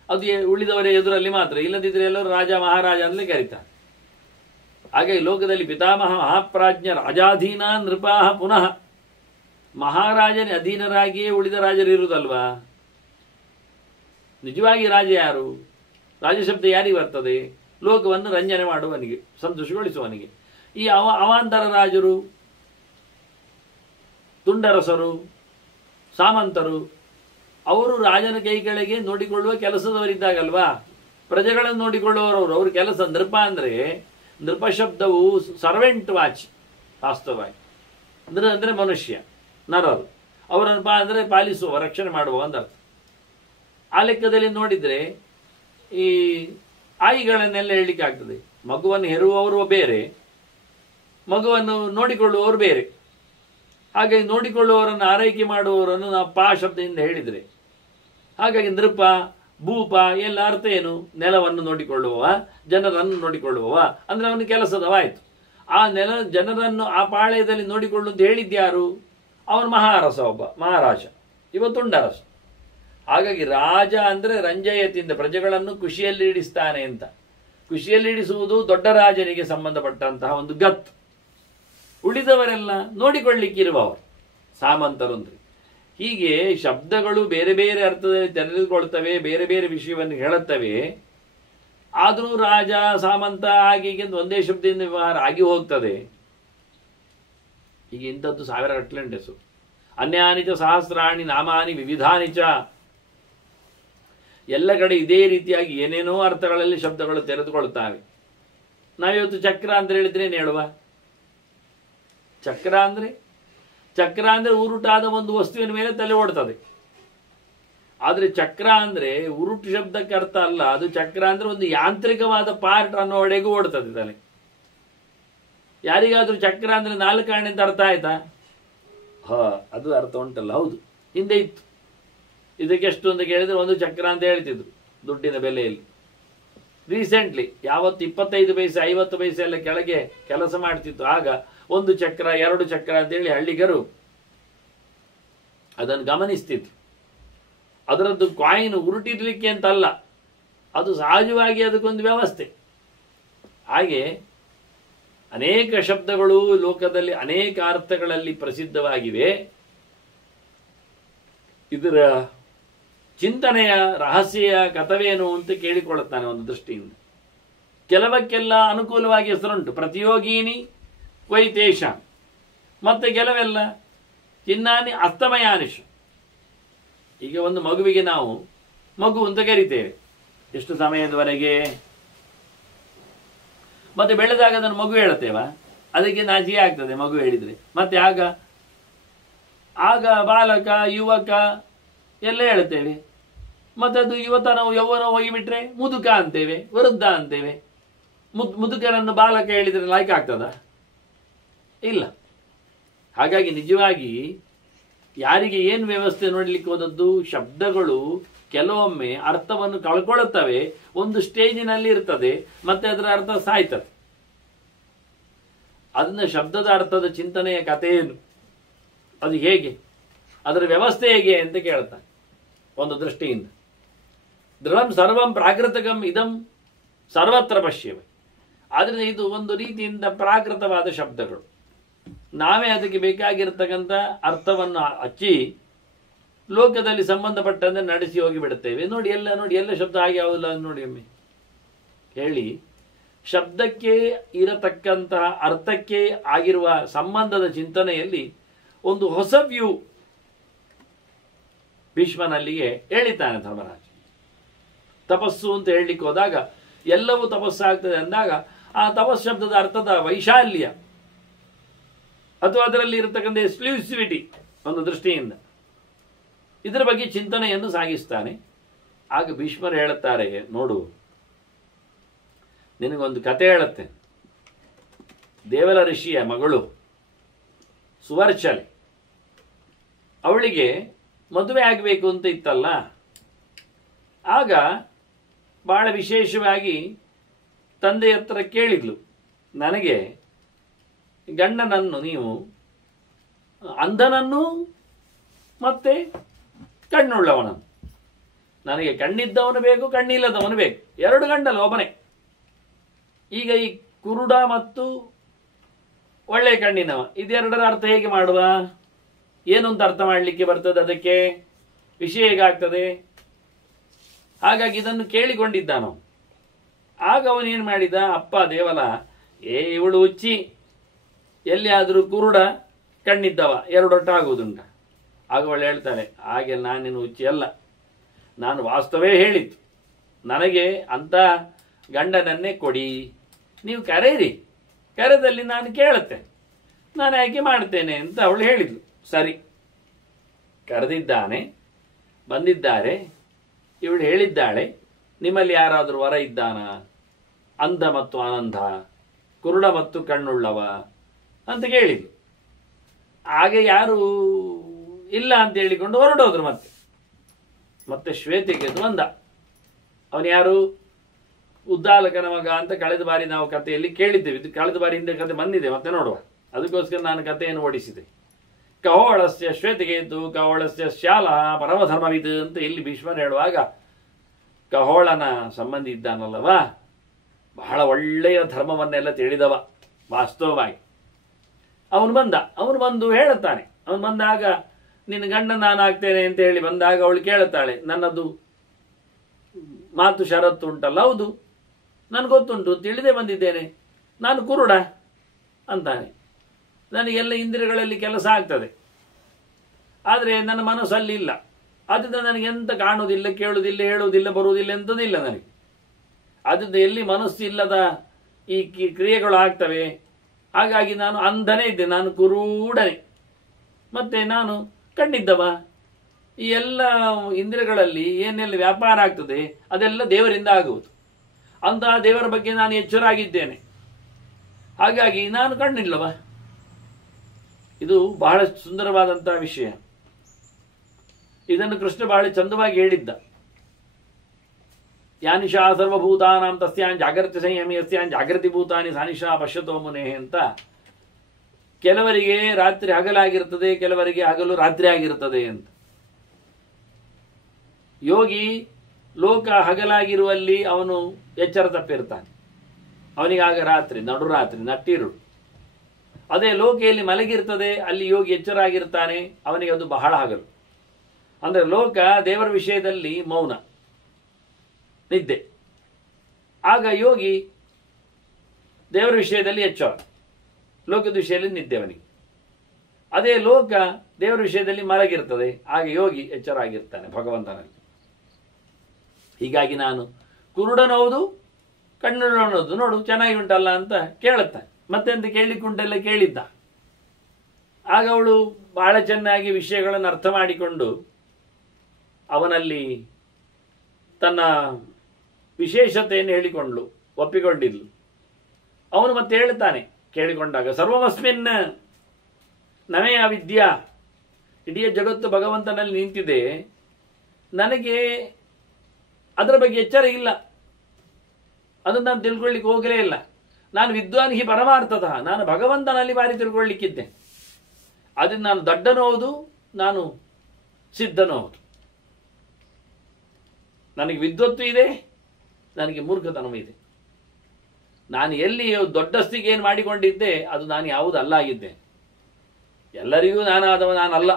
ಅದು ಉಳಿದವರ ಎದುರಲ್ಲಿ ಮಾತ್ರ. ಇಲ್ಲದಿದ್ದರೆ ಎಲ್ಲರೂ ರಾಜ ಮಹಾರಾಜ ಅಂತಲೇ ಕರೀತಾರೆ. ಹಾಗಾಗಿ ಲೋಕದಲ್ಲಿ ಪಿತಾಮಹ ಮಹಾಪ್ರಾಜ್ಞ ರಾಜಾಧೀನ ನೃಪಾಹ ಪುನಃ ಮಹಾರಾಜನ ಅಧೀನರಾಗಿಯೇ ಉಳಿದ ರಾಜರು ಇರುವುದಲ್ವಾ? ನಿಜವಾಗಿ ರಾಜ ಯಾರು? ರಾಜಶಬ್ದ ಯಾರಿಗೆ ಬರ್ತದೆ? ಲೋಕವನ್ನು ರಂಜನೆ ಮಾಡುವವನಿಗೆ, ಸಂತೋಷಗೊಳಿಸುವವನಿಗೆ. ಈ ಅವಾಂತರ ರಾಜರು, ತುಂಡರಸರು, ಸಾಮಂತರು, ಅವರು ರಾಜನ ಕೈ ಕೆಳಗೆ ನೋಡಿಕೊಳ್ಳುವ ಕೆಲಸದವರಿದ್ದಾಗಲ್ವಾ? ಪ್ರಜೆಗಳನ್ನು ನೋಡಿಕೊಳ್ಳುವವರು. ಅವ್ರ ಕೆಲಸ. ನೃಪ ಅಂದರೆ, ನೃಪ ಶಬ್ದವು ಸರ್ವೆಂಟ್ ವಾಚ್ ವಾಸ್ತವವಾಗಿ. ಅಂದರೆ ಮನುಷ್ಯ, ನರರು. ಅವರನ್ನು ಅಂದರೆ ಪಾಲಿಸುವ, ರಕ್ಷಣೆ ಮಾಡುವ ಅಂತ ಅರ್ಥ. ಆ ಲೆಕ್ಕದಲ್ಲಿ ನೋಡಿದರೆ ಈ ಆಯಿಗಳನ್ನೆಲ್ಲ ಹೇಳಲಿಕ್ಕೆ ಆಗ್ತದೆ. ಮಗುವನ್ನು ಹೆರುವವರು ಬೇರೆ, ಮಗುವನ್ನು ನೋಡಿಕೊಳ್ಳುವವರು ಬೇರೆ. ಹಾಗಾಗಿ ನೋಡಿಕೊಳ್ಳುವವರನ್ನು ಆರೈಕೆ ಮಾಡುವವರನ್ನು ನಾವು ಪಾ ಶಬ್ದದಿಂದ ಹೇಳಿದರೆ, ಹಾಗಾಗಿ ನೃಪ ಭೂಪ ಎಲ್ಲ ಅರ್ಥ ಏನು? ನೆಲವನ್ನು ನೋಡಿಕೊಳ್ಳುವವ, ಜನರನ್ನು ನೋಡಿಕೊಳ್ಳುವವ ಅಂದರೆ ಅವನ ಕೆಲಸದವಾಯಿತು. ಆ ಜನರನ್ನು ಆ ಪಾಳ್ಯದಲ್ಲಿ ನೋಡಿಕೊಳ್ಳು ಅಂತ ಹೇಳಿದ್ಯಾರು? ಅವನು ಮಹಾರಸ, ಒಬ್ಬ ಮಹಾರಾಜ. ಇವತ್ತುಂಡರಸ. ಹಾಗಾಗಿ ರಾಜ ಅಂದರೆ ರಂಜಯತಿಯಿಂದ ಪ್ರಜೆಗಳನ್ನು ಖುಷಿಯಲ್ಲಿ ಇಡಿಸ್ತಾನೆ ಅಂತ. ಖುಷಿಯಲ್ಲಿ ಇಡಿಸುವುದು ದೊಡ್ಡ ರಾಜನಿಗೆ ಸಂಬಂಧಪಟ್ಟಂತಹ ಒಂದು ಗತ್ತು. ಉಳಿದವರೆಲ್ಲ ನೋಡಿಕೊಳ್ಳಿಕ್ಕಿರುವವರು ಸಾಮಂತರು ಅಂದರೆ. ಹೀಗೆ ಶಬ್ದಗಳು ಬೇರೆ ಬೇರೆ ಅರ್ಥದಲ್ಲಿ ತೆರೆದುಕೊಳ್ತವೆ, ಬೇರೆ ಬೇರೆ ವಿಷಯವನ್ನು ಹೇಳುತ್ತವೆ. ಆದರೂ ರಾಜ ಸಾಮಂತ ಹಾಗೆ ಒಂದೇ ಶಬ್ದದಿಂದ ವ್ಯವಹಾರ ಆಗಿ ಹೋಗ್ತದೆ. ಈಗ ಇಂಥದ್ದು ಸಾವಿರ ಗಟ್ಟಲೆ ಹೆಸರು. ಅನ್ಯಾನಿಚ ಸಹಸ್ರಾಣಿ ನಾಮಾನಿ ವಿವಿಧಾನಿಚ. ಎಲ್ಲ ಕಡೆ ಇದೇ ರೀತಿಯಾಗಿ ಏನೇನೋ ಅರ್ಥಗಳಲ್ಲಿ ಶಬ್ದಗಳು ತೆರೆದುಕೊಳ್ತಾವೆ. ನಾವಿವತ್ತು ಚಕ್ರ ಅಂತ ಹೇಳಿದ್ರೇನು ಹೇಳುವ? ಚಕ್ರ ಅಂದ್ರೆ ಉರುಟಾದ ಒಂದು ವಸ್ತುವಿನ ಮೇಲೆ ತಲೆ ಓಡ್ತದೆ. ಆದರೆ ಚಕ್ರ ಅಂದ್ರೆ ಉರುಟು ಶಬ್ದಕ್ಕೆ ಅರ್ಥ ಅಲ್ಲ. ಅದು ಚಕ್ರ ಅಂದ್ರೆ ಒಂದು ಯಾಂತ್ರಿಕವಾದ ಪಾರ್ಟ್ ಅನ್ನೋಡೆಗೂ ಓಡ್ತದೆ ತಲೆ. ಯಾರಿಗಾದ್ರೂ ಚಕ್ರ ಅಂದ್ರೆ 4 ಆಣೆ ಅಂತ ಅರ್ಥ ಆಯ್ತಾ? ಅದು ಅರ್ಥ ಉಂಟಲ್ಲ. ಹೌದು, ಹಿಂದೆ ಇತ್ತು. ಇದಕ್ಕೆಷ್ಟು ಅಂತ ಕೇಳಿದ್ರೆ 1 ಚಕ್ರ ಅಂತ ಹೇಳ್ತಿದ್ರು ದುಡ್ಡಿನ ಬೆಲೆಯಲ್ಲಿ. ರೀಸೆಂಟ್ಲಿ ಯಾವತ್ತು 25 ಪೈಸೆ 50 ಪೈಸೆ ಎಲ್ಲ ಕೆಳಗೆ ಕೆಲಸ ಮಾಡ್ತಿತ್ತು. ಆಗ 1 ಚಕ್ರ 2 ಚಕ್ರ ಅಂತೇಳಿ ಹಳ್ಳಿಗರು ಅದನ್ನು ಗಮನಿಸ್ತಿದ್ರು. ಅದರದ್ದು ಕಾಯಿನ್ ಉರುಟಿರ್ಲಿಕ್ಕೆ ಅಂತಲ್ಲ, ಅದು ಸಹಜವಾಗಿ ಅದಕ್ಕೊಂದು ವ್ಯವಸ್ಥೆ. ಹಾಗೆ ಅನೇಕ ಶಬ್ದಗಳು ಲೋಕದಲ್ಲಿ ಅನೇಕ ಅರ್ಥಗಳಲ್ಲಿ ಪ್ರಸಿದ್ಧವಾಗಿವೆ. ಇದರ ಚಿಂತನೆಯ ರಹಸ್ಯ ಕಥವೇನು ಅಂತ ಕೇಳಿಕೊಳ್ಳುತ್ತಾನೆ ಒಂದು ದೃಷ್ಟಿಯಿಂದ. ಕೆಲವಕ್ಕೆಲ್ಲ ಅನುಕೂಲವಾಗಿ ಹೆಸರುಂಟು. ಪ್ರತಿಯೋಗಿನಿ ವೈತೇಶ. ಮತ್ತೆ ಕೆಲವೆಲ್ಲ ಚಿನ್ನಾನಿ ಅಸ್ತಮಯಾನಿಷ. ಈಗ ಒಂದು ಮಗುವಿಗೆ ನಾವು ಮಗು ಅಂತ ಕರಿತೇವೆ ಎಷ್ಟು ಸಮಯದವರೆಗೆ. ಮತ್ತೆ ಬೆಳೆದಾಗ ಅದನ್ನು ಮಗು ಹೇಳುತ್ತೇವ, ಅದಕ್ಕೆ ನಾಚಿಕೆ ಆಗ್ತದೆ ಮಗು ಹೇಳಿದ್ರೆ. ಮತ್ತೆ ಆಗ ಬಾಲಕ ಯುವಕ ಎಲ್ಲ ಹೇಳ್ತೇವೆ. ಮತ್ತೆ ಅದು ಯೌವನ ಹೋಗಿಬಿಟ್ರೆ ಮುದುಕ ಅಂತೇವೆ, ವೃದ್ಧ ಅಂತೇವೆ. ಮುದುಕರನ್ನು ಬಾಲಕ ಹೇಳಿದ್ರೆ ಲಾಯ್ಕ್ ಆಗ್ತದ? ಇಲ್ಲ. ಹಾಗಾಗಿ ನಿಜವಾಗಿ ಯಾರಿಗೆ ಏನು ವ್ಯವಸ್ಥೆ ನೋಡ್ಲಿಕ್ಕೆ ಹೋದದ್ದು, ಶಬ್ದಗಳು ಕೆಲವೊಮ್ಮೆ ಅರ್ಥವನ್ನು ಕಳ್ಕೊಳ್ಳುತ್ತವೆ. ಒಂದು ಸ್ಟೇಜಿನಲ್ಲಿ ಇರ್ತದೆ, ಮತ್ತೆ ಅದರ ಅರ್ಥ ಸಾಯ್ತದೆ. ಅದನ್ನ ಶಬ್ದದ ಅರ್ಥದ ಚಿಂತನೆಯ ಕಥೆ ಏನು, ಅದು ಹೇಗೆ, ಅದರ ವ್ಯವಸ್ಥೆ ಹೇಗೆ ಅಂತ ಕೇಳ್ತಾನೆ ಒಂದು ದೃಷ್ಟಿಯಿಂದ. ದೃಢಂ ಸರ್ವಂ ಪ್ರಾಕೃತಕಂ ಇದಂ ಸರ್ವತ್ರ ಪಶ್ಯವೆ. ಆದರೆ ಇದು ಒಂದು ರೀತಿಯಿಂದ ಪ್ರಾಕೃತವಾದ ಶಬ್ದಗಳು. ನಾವೇ ಅದಕ್ಕೆ ಬೇಕಾಗಿರತಕ್ಕಂಥ ಅರ್ಥವನ್ನು ಹಚ್ಚಿ ಲೋಕದಲ್ಲಿ ಸಂಬಂಧಪಟ್ಟಂತೆ ನಡೆಸಿ ಹೋಗಿಬಿಡುತ್ತೇವೆ. ನೋಡಿ ಎಲ್ಲ ಶಬ್ದ ಹಾಗೆ ಯಾವುದಿಲ್ಲ ನೋಡಿ ಒಮ್ಮೆ ಹೇಳಿ. ಶಬ್ದಕ್ಕೆ ಇರತಕ್ಕಂತಹ ಅರ್ಥಕ್ಕೆ ಆಗಿರುವ ಸಂಬಂಧದ ಚಿಂತನೆಯಲ್ಲಿ ಒಂದು ಹೊಸ ವ್ಯೂ ಭೀಷ್ಮನಲ್ಲಿಗೆ ಹೇಳಿದ್ದಾನೆ ಧರ್ಮರಾಜ. ತಪಸ್ಸು ಅಂತ ಹೇಳಲಿಕ್ಕೆ ಹೋದಾಗ ಎಲ್ಲವೂ ತಪಸ್ಸಾಗ್ತದೆ ಅಂದಾಗ ಆ ತಪಸ್ ಶಬ್ದದ ಅರ್ಥದ ವೈಶಾಲ್ಯ ಅಥವಾ ಅದರಲ್ಲಿ ಇರತಕ್ಕಂಥ ಎಕ್ಸ್ಕ್ಲೂಸಿವಿಟಿ ಒಂದು ದೃಷ್ಟಿಯಿಂದ ಇದರ ಬಗ್ಗೆ ಚಿಂತನೆಯನ್ನು ಸಾಗಿಸ್ತಾನೆ. ಆಗ ಭೀಷ್ಮರು ಹೇಳುತ್ತಾರೆ, ನೋಡು ನಿನಗೊಂದು ಕತೆ ಹೇಳುತ್ತೆ. ದೇವಲ ಋಷಿಯ ಮಗಳು ಸುವರ್ಚಲೆ, ಅವಳಿಗೆ ಮದುವೆ ಆಗಬೇಕು ಅಂತ ಇತ್ತಲ್ಲ. ಆಗ ಬಹಳ ವಿಶೇಷವಾಗಿ ತಂದೆ ಹತ್ರ ಕೇಳಿದ್ಲು, ನನಗೆ ಗಂಡನನ್ನು ನೀವು ಅಂಧನನ್ನು ಮತ್ತೆ ಕಣ್ಣುಳ್ಳವನನ್ನು, ನನಗೆ ಕಣ್ಣಿದ್ದವನು ಬೇಕು ಕಣ್ಣಿಲ್ಲದವನು ಬೇಕು, ಎರಡು ಗಂಡಲ್ಲ ಒಬ್ಬನೇ. ಈಗ ಈ ಕುರುಡ ಮತ್ತು ಒಳ್ಳೆ ಕಣ್ಣಿನವ ಇದೆರಡರ ಅರ್ಥ ಹೇಗೆ ಮಾಡುವ, ಏನು ಅಂತ ಅರ್ಥ ಮಾಡಲಿಕ್ಕೆ ಬರ್ತದೆ, ಅದಕ್ಕೆ ವಿಷಯ ಹೇಗಾಗ್ತದೆ. ಹಾಗಾಗಿ ಇದನ್ನು ಕೇಳಿಕೊಂಡಿದ್ದಾನು. ಆಗ ಅವನೇನು ಮಾಡಿದ, ಅಪ್ಪ ದೇವಲ, ಇವಳು ಹುಚ್ಚಿ, ಎಲ್ಲಿಯಾದರೂ ಕುರುಡ ಕಣ್ಣಿದ್ದವ ಎರಡೊಟ್ಟಾಗುವುದುಂಟ. ಆಗ ಅವಳು ಹೇಳ್ತಾಳೆ, ಹಾಗೆ ನಾನೇನು ಹುಚ್ಚಿ ಅಲ್ಲ, ನಾನು ವಾಸ್ತವೇ ಹೇಳಿದ್ದು, ನನಗೆ ಅಂತ ಗಂಡನನ್ನೇ ಕೊಡಿ, ನೀವು ಕರೆಯಿರಿ, ಕರೆದಲ್ಲಿ ನಾನು ಕೇಳುತ್ತೆ, ನಾನು ಆಯ್ಕೆ ಮಾಡ್ತೇನೆ ಅಂತ ಅವಳು ಹೇಳಿದ್ಲು. ಸರಿ, ಕರೆದಿದ್ದಾನೆ, ಬಂದಿದ್ದಾರೆ. ಇವಳು ಹೇಳಿದ್ದಾಳೆ, ನಿಮ್ಮಲ್ಲಿ ಯಾರಾದರೂ ವರ ಇದ್ದಾನ, ಅಂಧ ಮತ್ತು ಆನಂದ, ಕುರುಡ ಮತ್ತು ಕಣ್ಣುಳ್ಳವ ಅಂತ ಕೇಳಿದ್ಲು. ಹಾಗೆ ಯಾರು ಇಲ್ಲ ಅಂತ ಹೇಳಿಕೊಂಡು ಹೊರಡೋದ್ರು. ಮತ್ತೆ ಶ್ವೇತೆಗೆ ಬಂದ. ಅವನು ಯಾರು, ಉದ್ದಾಲಕನ ಮಗ ಅಂತ ಕಳೆದ ಬಾರಿ ನಾವು ಕಥೆಯಲ್ಲಿ ಕೇಳಿದ್ದೇವೆ. ಇದು ಕಳೆದ ಬಾರಿ ಹಿಂದೆ ಕತೆ ಬಂದಿದೆ, ಮತ್ತೆ ನೋಡುವ. ಅದಕ್ಕೋಸ್ಕರ ನಾನು ಕಥೆಯನ್ನು ಓಡಿಸಿದೆ. ಕಹೋಳಸ್ಯ ಶ್ವೇತಕೇತು ಕಹೋಳಸ್ಯ ಶ್ಯಾಲ ಪರಮಧರ್ಮವಿದು ಅಂತ ಇಲ್ಲಿ ಭೀಷ್ಮರು ಹೇಳುವಾಗ, ಕಹೋಳನ ಸಂಬಂಧಿ ಇದ್ದಾನಲ್ಲವಾ, ಬಹಳ ಒಳ್ಳೆಯ ಧರ್ಮವನ್ನೆಲ್ಲ ತಿಳಿದವ ವಾಸ್ತವವಾಗಿ. ಅವನು ಬಂದು ಹೇಳುತ್ತಾನೆ. ಅವನು ಬಂದಾಗ ನಿನ್ನ ಗಂಡ ನಾನು ಆಗ್ತೇನೆ ಅಂತ ಹೇಳಿ ಬಂದಾಗ ಅವಳು ಕೇಳುತ್ತಾಳೆ, ನನ್ನದು ಮಾತು ಷರತ್ತು ಉಂಟಲ್ಲ. ಹೌದು, ನನಗೆ ಗೊತ್ತುಂಟು, ತಿಳಿದೇ ಬಂದಿದ್ದೇನೆ, ನಾನು ಕುರುಡ ಅಂತಾನೆ. ನನಗೆಲ್ಲ ಇಂದ್ರಿಯಗಳಲ್ಲಿ ಕೆಲಸ ಆಗ್ತದೆ, ಆದರೆ ನನ್ನ ಮನಸ್ಸಲ್ಲಿ ಇಲ್ಲ. ಅದರಿಂದ ನನಗೆ ಎಂತ ಕಾಣುವುದಿಲ್ಲ, ಕೇಳುವುದಿಲ್ಲ, ಹೇಳುವುದಿಲ್ಲ, ಬರುವುದಿಲ್ಲ, ಎಂಥದಿಲ್ಲ ನನಗೆ. ಅದರಿಂದ ಎಲ್ಲಿ ಮನಸ್ಸು ಇಲ್ಲದ ಈ ಕ್ರಿಯೆಗಳು ಆಗ್ತವೆ. ಹಾಗಾಗಿ ನಾನು ಅಂಧನೇ ಇದ್ದೆ, ನಾನು ಕುರುಡನೆ, ಮತ್ತೆ ನಾನು ಕಣ್ಣಿದ್ದವ. ಈ ಎಲ್ಲ ಇಂದ್ರಿಯಗಳಲ್ಲಿ ಏನೆಲ್ಲ ವ್ಯಾಪಾರ ಆಗ್ತದೆ ಅದೆಲ್ಲ ದೇವರಿಂದ ಆಗುವುದು. ಅಂತಹ ದೇವರ ಬಗ್ಗೆ ನಾನು ಎಚ್ಚರಾಗಿದ್ದೇನೆ, ಹಾಗಾಗಿ ನಾನು ಕಣ್ಣಿಲ್ಲವ. ಇದು ಬಹಳ ಸುಂದರವಾದಂತಹ ವಿಷಯ. ಇದನ್ನು ಕೃಷ್ಣ ಬಹಳ ಚಂದವಾಗಿ ಹೇಳಿದ್ದ. ಯಾನಿಶಾ ಸರ್ವಭೂತಾನಾಂ ತಸ್ಯಾಂ ಜಾಗೃತಿ ಸಂಯಮಿ ಯಸ್ಯಾಂ ಜಾಗೃತಿ ಭೂತಾನಿ ಸಾನಿಶಾ ಪಶ್ಯತೋ ಮುನೇ ಅಂತ. ಕೆಲವರಿಗೆ ರಾತ್ರಿ ಹಗಲಾಗಿರ್ತದೆ, ಕೆಲವರಿಗೆ ಹಗಲು ರಾತ್ರಿ ಆಗಿರ್ತದೆ ಅಂತ. ಯೋಗಿ ಲೋಕ ಹಗಲಾಗಿರುವಲ್ಲಿ ಅವನು ಎಚ್ಚರ ತಪ್ಪಿರ್ತಾನೆ, ಅವನಿಗಾಗ ರಾತ್ರಿ, ನಡುರಾತ್ರಿ, ನಟ್ಟಿರು. ಅದೇ ಲೋಕೆಯಲ್ಲಿ ಮಲಗಿರ್ತದೆ, ಅಲ್ಲಿ ಯೋಗಿ ಎಚ್ಚರ ಆಗಿರ್ತಾನೆ, ಅವನಿಗೆ ಅದು ಬಹಳ ಹಗಲು. ಅಂದರೆ ಲೋಕ ದೇವರ ವಿಷಯದಲ್ಲಿ ಮೌನ, ನಿದ್ದೆ. ಆಗ ಯೋಗಿ ದೇವರ ವಿಷಯದಲ್ಲಿ ಎಚ್ಚರ, ಲೋಕದ ವಿಷಯದಲ್ಲಿ ನಿದ್ದೆ ಅವನಿಗೆ. ಅದೇ ಲೋಕ ದೇವರ ವಿಷಯದಲ್ಲಿ ಮಲಗಿರ್ತದೆ, ಆಗ ಯೋಗಿ ಎಚ್ಚರ ಆಗಿರ್ತಾನೆ ಭಗವಂತನಲ್ಲಿ. ಹೀಗಾಗಿ ನಾನು ಕುರುಡನೋದು ಕಣ್ಣುಳ್ಳನೋದು ನೋಡು ಚೆನ್ನಾಗಿ ಉಂಟಲ್ಲ ಅಂತ ಕೇಳುತ್ತಾನೆ. ಮತ್ತೆ ಅಂತ ಕೇಳಿಕೊಂಡೆಲ್ಲ ಕೇಳಿದ್ದ. ಆಗ ಅವಳು ಬಹಳ ಚೆನ್ನಾಗಿ ವಿಷಯಗಳನ್ನು ಅರ್ಥ ಮಾಡಿಕೊಂಡು ಅವನಲ್ಲಿ ತನ್ನ ವಿಶೇಷತೆಯನ್ನು ಹೇಳಿಕೊಂಡ್ಲು, ಒಪ್ಪಿಕೊಂಡಿದ್ಲು. ಅವನು ಮತ್ತೆ ಹೇಳ್ತಾನೆ ಕೇಳಿಕೊಂಡಾಗ, ಸರ್ವಮಸ್ಮಿನ್ ನಮೇ ಅವಿದ್ಯಾ, ಇಡೀ ಜಗತ್ತು ಭಗವಂತನಲ್ಲಿ ನಿಂತಿದೆ, ನನಗೆ ಅದರ ಬಗ್ಗೆ ಎಚ್ಚರ ಇಲ್ಲ, ಅದನ್ನು ನಾನು ತಿಳ್ಕೊಳ್ಳಿಕ್ಕೆ ಹೋಗಲೇ ಇಲ್ಲ. ನಾನು ವಿದ್ವಾನ್ ಹಿ ಪರಮಾರ್ಥತಃ, ನಾನು ಭಗವಂತನಲ್ಲಿ ಬಾರಿ ತಿಳ್ಕೊಳ್ಳಿಕ್ಕಿದ್ದೆ. ಅದನ್ನು ನಾನು ದಡ್ಡನೂ ಹೌದು, ನಾನು ಸಿದ್ಧನೂ ಹೌದು. ನನಗೆ ವಿದ್ವತ್ತು ಇದೆ, ನನಗೆ ಮೂರ್ಖತನವೂ ಇದೆ. ನಾನು ಎಲ್ಲಿ ದೊಡ್ಡಸ್ತಿಗೆ ಏನು ಮಾಡಿಕೊಂಡಿದ್ದೆ ಅದು ನಾನು ಯಾವುದಲ್ಲ ಆಗಿದ್ದೆ. ಎಲ್ಲರಿಗೂ ನಾನಾದವ ನಾನಲ್ಲ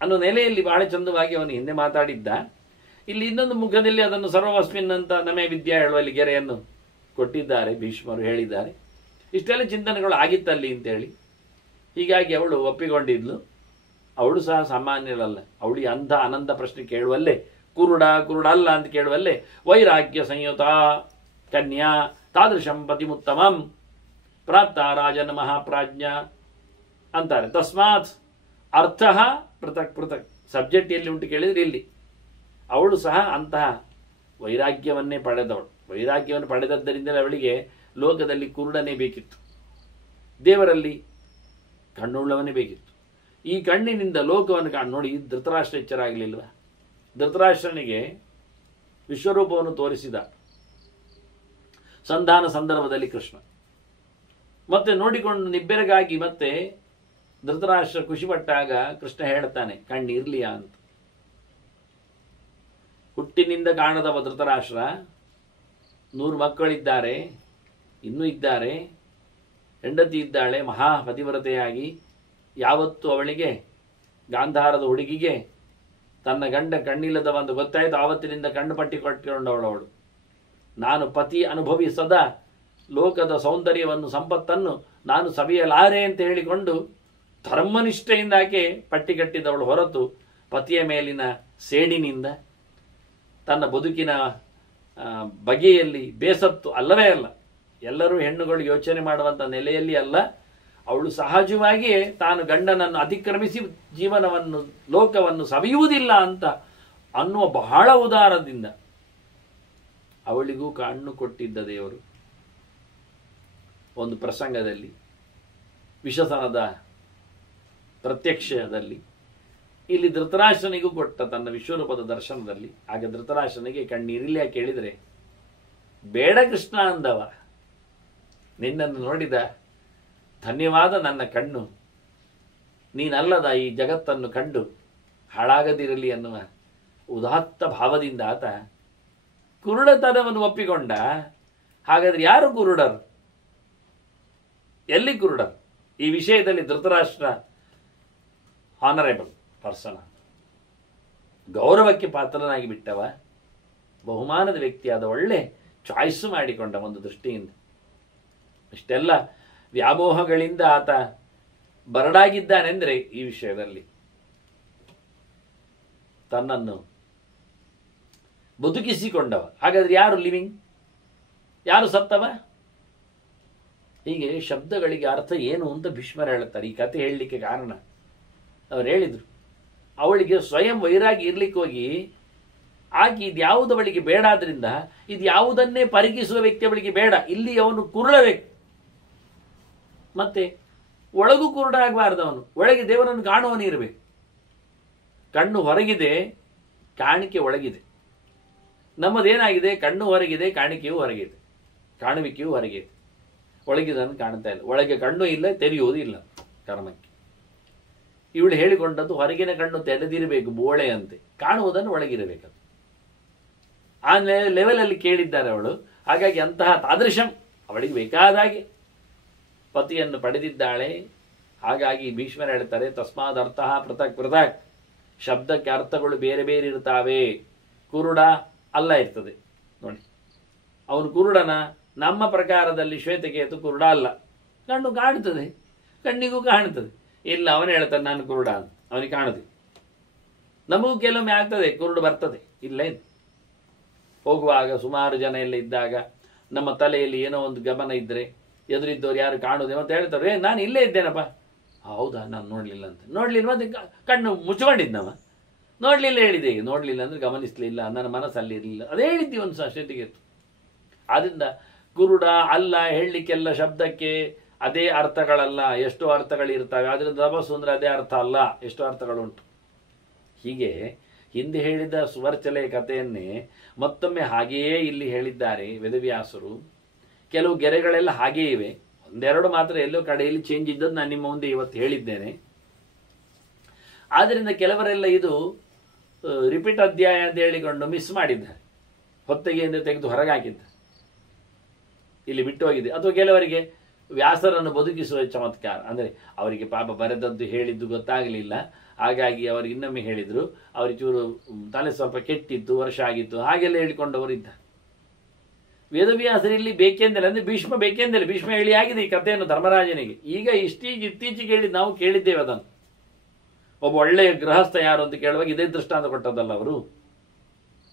ಅನ್ನೋ ನೆಲೆಯಲ್ಲಿ ಬಹಳ ಚಂದವಾಗಿ ಅವನು ಹಿಂದೆ ಮಾತಾಡಿದ್ದ. ಇಲ್ಲಿ ಇನ್ನೊಂದು ಮುಖದಲ್ಲಿ ಅದನ್ನು ಸರ್ವಸ್ಮಿನ್ ಅಂತ ನಮೇ ವಿದ್ಯಾ ಹೇಳುವಲ್ಲಿ ಗೆರೆಯನ್ನು ಕೊಟ್ಟಿದ್ದಾರೆ, ಭೀಷ್ಮರು ಹೇಳಿದ್ದಾರೆ. ಇಷ್ಟೆಲ್ಲ ಚಿಂತನೆಗಳು ಆಗಿತ್ತಲ್ಲಿ ಅಂತೇಳಿ. ಹೀಗಾಗಿ ಅವಳು ಒಪ್ಪಿಕೊಂಡಿದ್ಲು. ಅವಳು ಸಹ ಸಾಮಾನ್ಯರಲ್ಲ. ಅವಳಿಗೆ ಅಂಧ ಅನಂತ ಪ್ರಶ್ನೆ ಕೇಳುವಲ್ಲೇ, ಕುರುಡ ಅಲ್ಲ ಅಂತ ಕೇಳುವಲ್ಲೇ ವೈರಾಗ್ಯ ಸಂಯುತ ಕನ್ಯಾ ತಾದೃಶಂ ಪತಿಮುತ್ತಮಂ ಪ್ರಾಪ್ತ ರಾಜನ ಮಹಾಪ್ರಾಜ್ಞ ಅಂತಾರೆ. ತಸ್ಮಾತ್ ಅರ್ಥ ಪೃಥಕ್ ಪೃಥಕ್. ಸಬ್ಜೆಕ್ಟ್ ಎಲ್ಲಿ ಉಂಟು ಕೇಳಿದ್ರೆ ಇಲ್ಲಿ. ಅವಳು ಸಹ ಅಂತಹ ವೈರಾಗ್ಯವನ್ನೇ ಪಡೆದವಳು. ವೈರಾಗ್ಯವನ್ನು ಪಡೆದದ್ದರಿಂದಲೇ ಅವಳಿಗೆ ಲೋಕದಲ್ಲಿ ಕುರುಡನೇ ಬೇಕಿತ್ತು, ದೇವರಲ್ಲಿ ಕಣ್ಣುಳ್ಳವನೇ ಬೇಕಿತ್ತು. ಈ ಕಣ್ಣಿನಿಂದ ಲೋಕವನ್ನು ನೋಡಿ ಧೃತರಾಷ್ಟ್ರ ಎಚ್ಚರಾಗಲಿಲ್ವ? ಧೃತರಾಷ್ಟ್ರನಿಗೆ ವಿಶ್ವರೂಪವನ್ನು ತೋರಿಸಿದ ಸಂಧಾನ ಸಂದರ್ಭದಲ್ಲಿ ಕೃಷ್ಣ ಮತ್ತೆ ನೋಡಿಕೊಂಡು ನಿಬ್ಬೆರಗಾಗಿ ಮತ್ತೆ ಧೃತರಾಷ್ಟ್ರ ಖುಷಿಪಟ್ಟಾಗ ಕೃಷ್ಣ ಹೇಳ್ತಾನೆ, ಕಣ್ಣಿರ್ಲಿಯಾ ಅಂತ. ಹುಟ್ಟಿನಿಂದ ಕಾಣದವ ಧೃತರಾಷ್ಟ್ರ, 100 ಮಕ್ಕಳಿದ್ದಾರೆ, ಇನ್ನೂ ಇದ್ದಾರೆ, ಹೆಂಡತಿ ಇದ್ದಾಳೆ ಮಹಾ ಪತಿವ್ರತೆಯಾಗಿ. ಯಾವತ್ತು ಅವಳಿಗೆ ಗಾಂಧಾರದ ಹುಡುಗಿಗೆ ತನ್ನ ಗಂಡ ಕಣ್ಣಿಲ್ಲದವ ಅಂತ ಗೊತ್ತಾಯಿತು, ಆವತ್ತಿನಿಂದ ಕಣ್ಣು ಪಟ್ಟಿ ಕೊಟ್ಟಿಕೊಂಡವಳು. ನಾನು ಪತಿ ಅನುಭವಿಸದ ಲೋಕದ ಸೌಂದರ್ಯವನ್ನು ಸಂಪತ್ತನ್ನು ನಾನು ಸವಿಯಲಾರೆ ಅಂತ ಹೇಳಿಕೊಂಡು ಧರ್ಮನಿಷ್ಠೆಯಿಂದ ಆಕೆ ಪಟ್ಟಿಗಟ್ಟಿದವಳು ಹೊರತು ಪತಿಯ ಮೇಲಿನ ಸೇಡಿನಿಂದ ತನ್ನ ಬದುಕಿನ ಬಗೆಯಲ್ಲಿ ಬೇಸತ್ತು ಅಲ್ಲವೇ ಅಲ್ಲ. ಎಲ್ಲರೂ ಹೆಣ್ಣುಗಳು ಯೋಚನೆ ಮಾಡುವಂಥ ನೆಲೆಯಲ್ಲಿ ಅಲ್ಲ. ಅವಳು ಸಹಜವಾಗಿಯೇ ತಾನು ಗಂಡನನ್ನು ಅತಿಕ್ರಮಿಸಿ ಜೀವನವನ್ನು ಲೋಕವನ್ನು ಸವಿಯುವುದಿಲ್ಲ ಅಂತ ಅನ್ನುವ ಬಹಳ ಉದಾರದಿಂದ ಅವಳಿಗೂ ಕಣ್ಣು ಕೊಟ್ಟಿದ್ದ ದೇವರು. ಒಂದು ಪ್ರಸಂಗದಲ್ಲಿ ವಿಷಸನದ ಪ್ರತ್ಯಕ್ಷದಲ್ಲಿ ಇಲ್ಲಿ ಧೃತರಾಷ್ಟ್ರನಿಗೂ ಕೊಟ್ಟ ತನ್ನ ವಿಶ್ವರೂಪದ ದರ್ಶನದಲ್ಲಿ. ಆಗ ಧೃತರಾಷ್ಟ್ರನಿಗೆ ಕಣ್ಣೀರಿಲ್ಲ ಕೇಳಿದರೆ, ಬೇಡ ಕೃಷ್ಣ ಅಂದವ, ನಿನ್ನನ್ನು ನೋಡಿದ ಧನ್ಯವಾದ ನನ್ನ ಕಣ್ಣು, ನೀನಲ್ಲದ ಈ ಜಗತ್ತನ್ನು ಕಂಡು ಹಾಳಾಗದಿರಲಿ ಅನ್ನುವ ಉದಾತ್ತ ಭಾವದಿಂದ ಆತ ಕುರುಡತನವನ್ನು ಒಪ್ಪಿಕೊಂಡ. ಹಾಗಾದ್ರೆ ಯಾರು ಕುರುಡರು? ಎಲ್ಲಿ ಕುರುಡರು? ಈ ವಿಷಯದಲ್ಲಿ ಧೃತರಾಷ್ಟ್ರ ಹಾನರೇಬಲ್ ಪರ್ಸನ್, ಗೌರವಕ್ಕೆ ಪಾತ್ರನಾಗಿ ಬಿಟ್ಟವ, ಬಹುಮಾನದ ವ್ಯಕ್ತಿಯಾದ, ಒಳ್ಳೆ ಚಾಯ್ಸ್ ಮಾಡಿಕೊಂಡ ಒಂದು ದೃಷ್ಟಿಯಿಂದ. ಇಷ್ಟೆಲ್ಲ ವ್ಯಾಮೋಹಗಳಿಂದ ಆತ ಬರಡಾಗಿದ್ದಾನೆಂದರೆ ಈ ವಿಷಯದಲ್ಲಿ ತನ್ನನ್ನು ಬದುಕಿಸಿಕೊಂಡವ. ಹಾಗಾದ್ರೆ ಯಾರು ಲಿವಿಂಗ್, ಯಾರು ಸತ್ತವ? ಹೀಗೆ ಶಬ್ದಗಳಿಗೆ ಅರ್ಥ ಏನು ಅಂತ ಭೀಷ್ಮರು ಹೇಳುತ್ತಾರೆ. ಈ ಕಥೆ ಹೇಳಲಿಕ್ಕೆ ಕಾರಣ ಅವ್ರು ಹೇಳಿದರು, ಅವಳಿಗೆ ಸ್ವಯಂ ವೈರಾಗಿ ಇರ್ಲಿಕ್ಕೆ ಹೋಗಿ ಆಕೆ ಇದ್ಯಾವುದು ಅವಳಿಗೆ ಬೇಡ, ಆದ್ರಿಂದ ಇದು ಯಾವುದನ್ನೇ ಪರಿಗಿಸುವ ವ್ಯಕ್ತಿ ಅವಳಿಗೆ ಬೇಡ. ಇಲ್ಲಿ ಅವನು ಕುರುಡಬೇಕು, ಮತ್ತೆ ಒಳಗೂ ಕುರುಡ ಆಗಬಾರ್ದು. ಅವನು ಒಳಗೆ ದೇವರನ್ನು ಕಾಣುವನು ಇರಬೇಕು. ಕಣ್ಣು ಹೊರಗಿದೆ, ಕಾಣಿಕೆ ಒಳಗಿದೆ. ನಮ್ಮದೇನಾಗಿದೆ? ಕಣ್ಣು ಹೊರಗಿದೆ, ಕಾಣಿಕೆಯೂ ಹೊರಗಿದೆ, ಕಾಣುವಿಕೆಯೂ ಹೊರಗಿದೆ. ಒಳಗಿದನ್ನು ಕಾಣ್ತಾ ಇಲ್ಲ. ಒಳಗೆ ಕಣ್ಣು ಇಲ್ಲ, ತೆರೆಯುವುದೂ ಇಲ್ಲ ಕರ್ಮಕ್ಕೆ. ಇವಳು ಹೇಳಿಕೊಂಡದ್ದು ಹೊರಗಿನ ಕಣ್ಣು ತೆರೆದಿರಬೇಕು ಬೋಳೆಯಂತೆ, ಕಾಣುವುದನ್ನು ಒಳಗಿರಬೇಕು. ಆ ಲೆವೆಲಲ್ಲಿ ಕೇಳಿದ್ದಾರೆ ಅವಳು. ಹಾಗಾಗಿ ಅಂತಹ ತಾದೃಶಂ ಅವಳಿಗೆ ಬೇಕಾದ ಹಾಗೆ ಪತಿಯನ್ನು ಪಡೆದಿದ್ದಾಳೆ. ಹಾಗಾಗಿ ಭೀಷ್ಮರು ಹೇಳ್ತಾರೆ, ತಸ್ಮಾದ್ ಅರ್ಥ ಪೃಥಕ್ ಪೃಥಕ್. ಶಬ್ದಕ್ಕೆ ಅರ್ಥಗಳು ಬೇರೆ ಬೇರೆ ಇರ್ತಾವೆ. ಕುರುಡ ಅಲ್ಲ ಇರ್ತದೆ ನೋಡಿ. ಅವನು ಕುರುಡನ ನಮ್ಮ ಪ್ರಕಾರದಲ್ಲಿ ಶ್ವೇತಕೇತು ಕುರುಡ ಅಲ್ಲ. ಕಣ್ಣು ಕಾಣ್ತದೆ, ಕಣ್ಣಿಗೂ ಕಾಣ್ತದೆ. ಇಲ್ಲ, ಅವನು ಹೇಳ್ತಾನೆ ನಾನು ಕುರುಡ ಅಂತ, ಅವನಿಗೆ ಕಾಣುದು. ನಮಗೂ ಕೆಲವೊಮ್ಮೆ ಆಗ್ತದೆ, ಕುರುಡು ಬರ್ತದೆ. ಇಲ್ಲೇನು ಹೋಗುವಾಗ ಸುಮಾರು ಜನ ಎಲ್ಲ ಇದ್ದಾಗ ನಮ್ಮ ತಲೆಯಲ್ಲಿ ಏನೋ ಒಂದು ಗಮನ ಇದ್ದರೆ ಎದುರಿದ್ದವ್ರು ಯಾರು ಕಾಣುವುದೇ ಅಂತ ಹೇಳ್ತಾರೆ, ನಾನು ಇಲ್ಲೇ ಇದ್ದೇನಪ್ಪ. ಹೌದಾ, ನಾನು ನೋಡಲಿಲ್ಲ ಅಂತ. ನೋಡಲಿಲ್ಲ ಮತ್ತೆ ಕಣ್ಣು ಮುಚ್ಕೊಂಡಿದ್ನವ. ನೋಡಲಿಲ್ಲ ಹೇಳಿದೆ, ನೋಡಲಿಲ್ಲ ಅಂದರೆ ಗಮನಿಸಲಿಲ್ಲ, ನನ್ನ ಮನಸ್ಸಲ್ಲಿ ಇರಲಿಲ್ಲ. ಅದೇ ಹೇಳಿದ್ದೀವಿ ಒಂದು ಶ್ವೇತಕೇತು. ಆದ್ದರಿಂದ ಕುರುಡ ಅಲ್ಲ ಹೇಳಲಿಕ್ಕೆಲ್ಲ ಶಬ್ದಕ್ಕೆ ಅದೇ ಅರ್ಥಗಳಲ್ಲ, ಎಷ್ಟೋ ಅರ್ಥಗಳಿರ್ತವೆ. ಆದ್ದರಿಂದ ತಪಸ್ಸು ಅಂದರೆ ಅದೇ ಅರ್ಥ ಅಲ್ಲ, ಎಷ್ಟೋ ಅರ್ಥಗಳುಂಟು. ಹೀಗೆ ಹಿಂದೆ ಹೇಳಿದ ಸುವರ್ಚಲೆಯ ಕಥೆಯನ್ನೇ ಮತ್ತೊಮ್ಮೆ ಹಾಗೆಯೇ ಇಲ್ಲಿ ಹೇಳಿದ್ದಾರೆ ವೇದವ್ಯಾಸರು. ಕೆಲವು ಗೆರೆಗಳೆಲ್ಲ ಹಾಗೇ ಇವೆ. ಒಂದೆರಡು ಮಾತ್ರ ಎಲ್ಲೋ ಕಡೆಯಲ್ಲಿ ಚೇಂಜ್ ಇದ್ದದ್ದು ನಾನು ನಿಮ್ಮ ಮುಂದೆ ಇವತ್ತು ಹೇಳಿದ್ದೇನೆ. ಆದ್ದರಿಂದ ಕೆಲವರೆಲ್ಲ ಇದು ರಿಪೀಟ್ ಅಧ್ಯಾಯ ಅಂತ ಹೇಳಿಕೊಂಡು ಮಿಸ್ ಮಾಡಿದ್ದಾರೆ, ಹೊತ್ತಿಗೆಯಿಂದ ತೆಗೆದು ಹೊರಗೆ ಹಾಕಿದ್ದಾರೆ, ಇಲ್ಲಿ ಬಿಟ್ಟು ಹೋಗಿದೆ. ಅಥವಾ ಕೆಲವರಿಗೆ ವ್ಯಾಸರನ್ನು ಬದುಕಿಸುವ ಚಮತ್ಕಾರ, ಅಂದರೆ ಅವರಿಗೆ ಪಾಪ ಬರೆದದ್ದು ಹೇಳಿದ್ದು ಗೊತ್ತಾಗಲಿಲ್ಲ, ಹಾಗಾಗಿ ಅವರು ಇನ್ನೊಮ್ಮೆ ಹೇಳಿದರು, ಅವರಿಗೆ ಚೂರು ತಲೆ ಸ್ವಲ್ಪ ಕೆಟ್ಟಿತ್ತು, ವರ್ಷ ಆಗಿತ್ತು, ಹಾಗೆಲ್ಲ ಹೇಳಿಕೊಂಡವರು ಇದ್ದಾರೆ. ವೇದವ್ಯಾಸರಲ್ಲಿ ಬೇಕೆಂದರೆ ಅಂದರೆ ಭೀಷ್ಮ ಬೇಕೆಂದರೆ ಭೀಷ್ಮ ಹೇಳಿ ಆಗಿದೆ ಈ ಕಥೆಯನ್ನು ಧರ್ಮರಾಜನಿಗೆ. ಈಗ ಇತ್ತೀಚೆಗೆ ಹೇಳಿ ನಾವು ಕೇಳಿದ್ದೇವೆ ಅದನ್ನು. ಒಬ್ಬ ಒಳ್ಳೆಯ ಗೃಹಸ್ಥ ಯಾರು ಅಂತ ಕೇಳುವಾಗ ಇದೇ ದೃಷ್ಟಾಂತ ಕೊಟ್ಟದ್ದಲ್ಲ ಅವರು.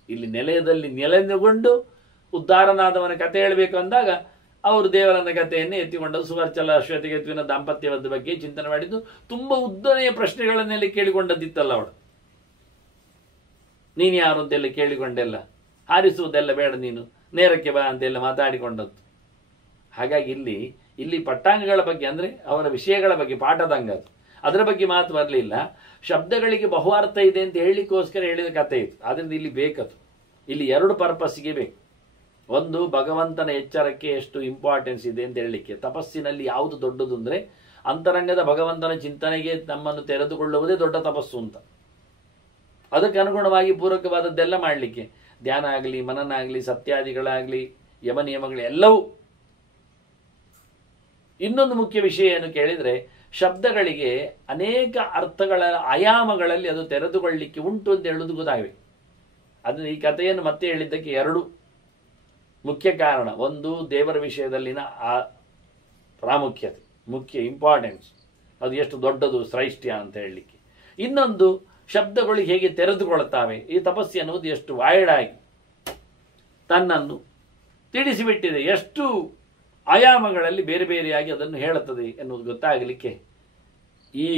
ಇಲ್ಲಿ ನೆಲೆಯದಲ್ಲಿ ನೆಲೆಗೊಂಡು ಉದ್ಧಾರನಾದವನ ಕಥೆ ಹೇಳಬೇಕು ಅಂದಾಗ ಅವರು ದೇವರನ್ನ ಕಥೆಯನ್ನೇ ಎತ್ತಿಕೊಂಡದ್ದು. ಸುವರ್ಚಲ ಶ್ವೇತಕೇತುವಿನ ದಾಂಪತ್ಯದ ಬಗ್ಗೆ ಚಿಂತನೆ ಮಾಡಿದ್ದು, ತುಂಬಾ ಉದ್ದನೆಯ ಪ್ರಶ್ನೆಗಳನ್ನೆಲ್ಲ ಕೇಳಿಕೊಂಡದ್ದಿತ್ತಲ್ಲ ಅವಳು. ನೀನು ಯಾರು ಅಂತೆಲ್ಲ ಕೇಳಿಕೊಂಡೆಲ್ಲ, ಹಾರಿಸುವುದೆಲ್ಲ ಬೇಡ ನೀನು ನೇರಕ್ಕೆ ಬಾ ಅಂತೆಲ್ಲ ಮಾತಾಡಿಕೊಂಡದ್ದು. ಹಾಗಾಗಿ ಇಲ್ಲಿ ಪಟ್ಟಾಂಗಗಳ ಬಗ್ಗೆ ಅಂದರೆ ಅವರ ವಿಷಯಗಳ ಬಗ್ಗೆ ಪಾಠದಂಗ ಅದು, ಅದರ ಬಗ್ಗೆ ಮಾತು ಬರಲಿಲ್ಲ. ಶಬ್ದಗಳಿಗೆ ಬಹು ಅರ್ಥ ಇದೆ ಅಂತ ಹೇಳಲಿಕ್ಕೋಸ್ಕರ ಹೇಳಿದ ಕಥೆ ಇತ್ತು. ಆದ್ದರಿಂದ ಇಲ್ಲಿ ಬೇಕದು. ಇಲ್ಲಿ ಎರಡು ಪರ್ಪಸ್ಸಿಗೆ ಬೇಕು. ಒಂದು, ಭಗವಂತನ ಎಚ್ಚರಕ್ಕೆ ಎಷ್ಟು ಇಂಪಾರ್ಟೆನ್ಸ್ ಇದೆ ಅಂತ ಹೇಳಲಿಕ್ಕೆ. ತಪಸ್ಸಿನಲ್ಲಿ ಯಾವುದು ದೊಡ್ಡದು ಅಂದರೆ ಅಂತರಂಗದ ಭಗವಂತನ ಚಿಂತನೆಗೆ ನಮ್ಮನ್ನು ತೆರೆದುಕೊಳ್ಳುವುದೇ ದೊಡ್ಡ ತಪಸ್ಸು ಅಂತ. ಅದಕ್ಕೆ ಅನುಗುಣವಾಗಿ ಪೂರಕವಾದದ್ದೆಲ್ಲ ಮಾಡಲಿಕ್ಕೆ, ಧ್ಯಾನ ಆಗಲಿ, ಮನನ ಆಗಲಿ, ಸತ್ಯಾದಿಗಳಾಗಲಿ, ಯಮ ನಿಯಮಗಳು ಎಲ್ಲವೂ. ಇನ್ನೊಂದು ಮುಖ್ಯ ವಿಷಯ ಏನು ಕೇಳಿದರೆ, ಶಬ್ದಗಳಿಗೆ ಅನೇಕ ಅರ್ಥಗಳ ಆಯಾಮಗಳಲ್ಲಿ ಅದು ತೆರೆದುಕೊಳ್ಳಲಿಕ್ಕೆ ಉಂಟು ಅಂತ ಹೇಳುವುದು ಗೊತ್ತಾಗಬೇಕು. ಅದನ್ನು ಈ ಕಥೆಯನ್ನು ಮತ್ತೆ ಹೇಳಿದ್ದಕ್ಕೆ ಎರಡು ಮುಖ್ಯ ಕಾರಣ. ಒಂದು, ದೇವರ ವಿಷಯದಲ್ಲಿನ ಆ ಪ್ರಾಮುಖ್ಯತೆ, ಮುಖ್ಯ ಇಂಪಾರ್ಟೆನ್ಸ್, ಅದು ಎಷ್ಟು ದೊಡ್ಡದು ಶ್ರೈಷ್ಠ್ಯ ಅಂತ ಹೇಳಲಿಕ್ಕೆ. ಇನ್ನೊಂದು, ಶಬ್ದಗಳು ಹೇಗೆ ತೆರೆದುಕೊಳ್ಳುತ್ತವೆ, ಈ ತಪಸ್ಸು ಅನ್ನುವುದು ಎಷ್ಟು ವಾಯ್ಡಾಗಿ ತನ್ನನ್ನು ತಿಳಿಸಿಬಿಟ್ಟಿದೆ, ಎಷ್ಟು ಆಯಾಮಗಳಲ್ಲಿ ಬೇರೆ ಬೇರೆಯಾಗಿ ಅದನ್ನು ಹೇಳುತ್ತದೆ ಎನ್ನುವುದು ಗೊತ್ತಾಗಲಿಕ್ಕೆ ಈ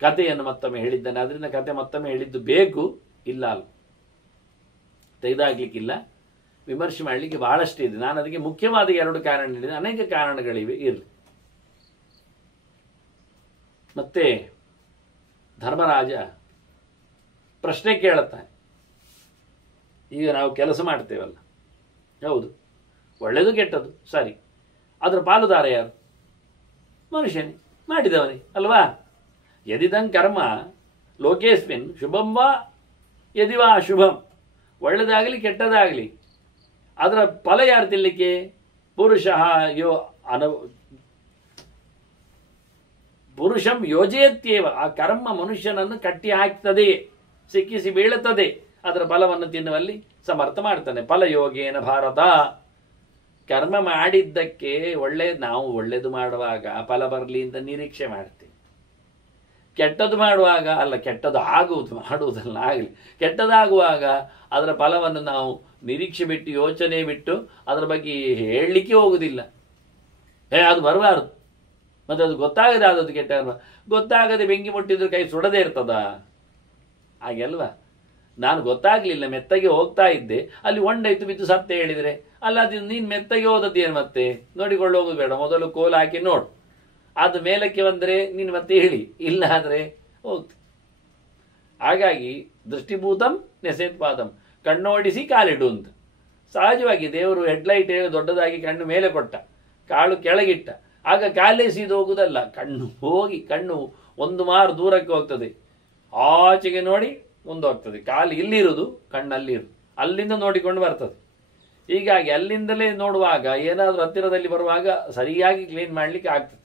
ಕಥೆಯನ್ನು ಮತ್ತೊಮ್ಮೆ ಹೇಳಿದ್ದಾನೆ. ಅದರಿಂದ ಕಥೆ ಮತ್ತೊಮ್ಮೆ ಹೇಳಿದ್ದು ಬೇಕು, ಇಲ್ಲ ಅಲ್ಲ, ತೆಗೆದಾಗ್ಲಿಕ್ಕಿಲ್ಲ, ವಿಮರ್ಶೆ ಮಾಡಲಿಕ್ಕೆ ಬಹಳಷ್ಟು ಇದೆ. ನಾನು ಅದಕ್ಕೆ ಮುಖ್ಯವಾದ ಎರಡು ಕಾರಣ ಹೇಳಿದೆ, ಅನೇಕ ಕಾರಣಗಳಿವೆ, ಇರಲಿ. ಮತ್ತೆ ಧರ್ಮರಾಜ ಪ್ರಶ್ನೆ ಕೇಳುತ್ತಾನೆ. ಈಗ ನಾವು ಕೆಲಸ ಮಾಡ್ತೇವಲ್ಲ, ಹೌದು, ಒಳ್ಳೆಯದು ಕೆಟ್ಟದ್ದು ಸರಿ, ಅದರ ಪಾಲುದಾರ ಯಾರು? ಮನುಷ್ಯನೇ, ಮಾಡಿದವನೇ ಅಲ್ವಾ? ಯದಿದಂ ಕರ್ಮ ಲೋಕೇಸ್ಮಿನ್ ಶುಭಂ ವಾ ಯದಿವಾ ಅಶುಭಂ, ಒಳ್ಳೆದಾಗಲಿ ಕೆಟ್ಟದಾಗಲಿ ಅದರ ಫಲ ಯಾರು ತಿನ್ನಲಿಕ್ಕೆ? ಪುರುಷಃ ಪುರುಷಂ ಯೋಜಯತ್ಯೇವ, ಆ ಕರ್ಮ ಮನುಷ್ಯನನ್ನು ಕಟ್ಟಿ ಹಾಕ್ತದೆ, ಸಿಕ್ಕಿಸಿ ಬೀಳುತ್ತದೆ, ಅದರ ಫಲವನ್ನು ತಿನ್ನುವಲ್ಲಿ ಸಮರ್ಥ ಮಾಡ್ತಾನೆ. ಫಲಯೋಗೇನ ಭಾರತ, ಕರ್ಮ ಮಾಡಿದ್ದಕ್ಕೆ ನಾವು ಒಳ್ಳೆಯದು ಮಾಡುವಾಗ ಫಲ ಬರಲಿ ಅಂತ ನಿರೀಕ್ಷೆ ಮಾಡ್ತೀವಿ. ಕೆಟ್ಟದ್ದು ಮಾಡುವಾಗ ಅಲ್ಲ, ಕೆಟ್ಟದ್ದು ಮಾಡುವುದಲ್ಲ ಆಗಲಿ, ಕೆಟ್ಟದಾಗುವಾಗ ಅದರ ಫಲವನ್ನು ನಾವು ನಿರೀಕ್ಷೆ ಬಿಟ್ಟು, ಯೋಚನೆ ಬಿಟ್ಟು ಅದರ ಬಗ್ಗೆ ಹೇಳಲಿಕ್ಕೆ ಹೋಗುವುದಿಲ್ಲ. ಅದು ಬರಬಾರದು, ಮತ್ತೆ ಅದು ಗೊತ್ತಾಗದೆ ಆದದ್ದು ಕೆಟ್ಟ ಕರ್ಮ. ಗೊತ್ತಾಗದೆ ಬೆಂಕಿ ಮುಟ್ಟಿದ್ರೆ ಕೈ ಸುಡದೇ ಇರ್ತದ? ಹಾಗೆಲ್ವಾ? ನಾನು ಗೊತ್ತಾಗ್ಲಿಲ್ಲ, ಮೆತ್ತಗೆ ಹೋಗ್ತಾ ಇದ್ದೆ, ಅಲ್ಲಿ ಹೊಂಡಾಯ್ತು, ಬಿದ್ದು ಸತ್ತೆ ಹೇಳಿದರೆ ಅಲ್ಲ, ಅದು ನೀನು ಮೆತ್ತಗೆ ಹೋದದ್ದೇನು? ಮತ್ತೆ ನೋಡಿಕೊಂಡು ಹೋಗೋದು ಬೇಡ, ಮೊದಲು ಕೋಲು ಹಾಕಿ ನೋಡು, ಅದು ಮೇಲಕ್ಕೆ ಬಂದರೆ ನೀನು ಮತ್ತೆ ಹೇಳಿ, ಇಲ್ಲ ಆದರೆ ಹೋಗ್ತು. ಹಾಗಾಗಿ ದೃಷ್ಟಿಭೂತಂ ನೆಸೆತ್ಪಾದಂ, ಕಣ್ಣೋಡಿಸಿ ಕಾಲಿಡು ಅಂತ. ಸಹಜವಾಗಿ ದೇವರು ಹೆಡ್ಲೈಟ್ ಹೇಳಿ ದೊಡ್ಡದಾಗಿ ಕಣ್ಣು ಮೇಲೆ ಕೊಟ್ಟ, ಕಾಳು ಕೆಳಗಿಟ್ಟ, ಆಗ ಕಾಲೇ ಸೀದು ಹೋಗುವುದಲ್ಲ, ಕಣ್ಣು ಒಂದು ಮಾರು ದೂರಕ್ಕೆ ಹೋಗ್ತದೆ, ಆಚೆಗೆ ನೋಡಿ ಮುಂದೆ ಹೋಗ್ತದೆ. ಕಾಲು ಇಲ್ಲಿರುವುದು, ಕಣ್ಣಲ್ಲಿರುವುದು, ಅಲ್ಲಿಂದ ನೋಡಿಕೊಂಡು ಬರ್ತದೆ. ಹೀಗಾಗಿ ಅಲ್ಲಿಂದಲೇ ನೋಡುವಾಗ ಏನಾದರೂ ಹತ್ತಿರದಲ್ಲಿ ಬರುವಾಗ ಸರಿಯಾಗಿ ಕ್ಲೀನ್ ಮಾಡಲಿಕ್ಕೆ ಆಗ್ತದೆ.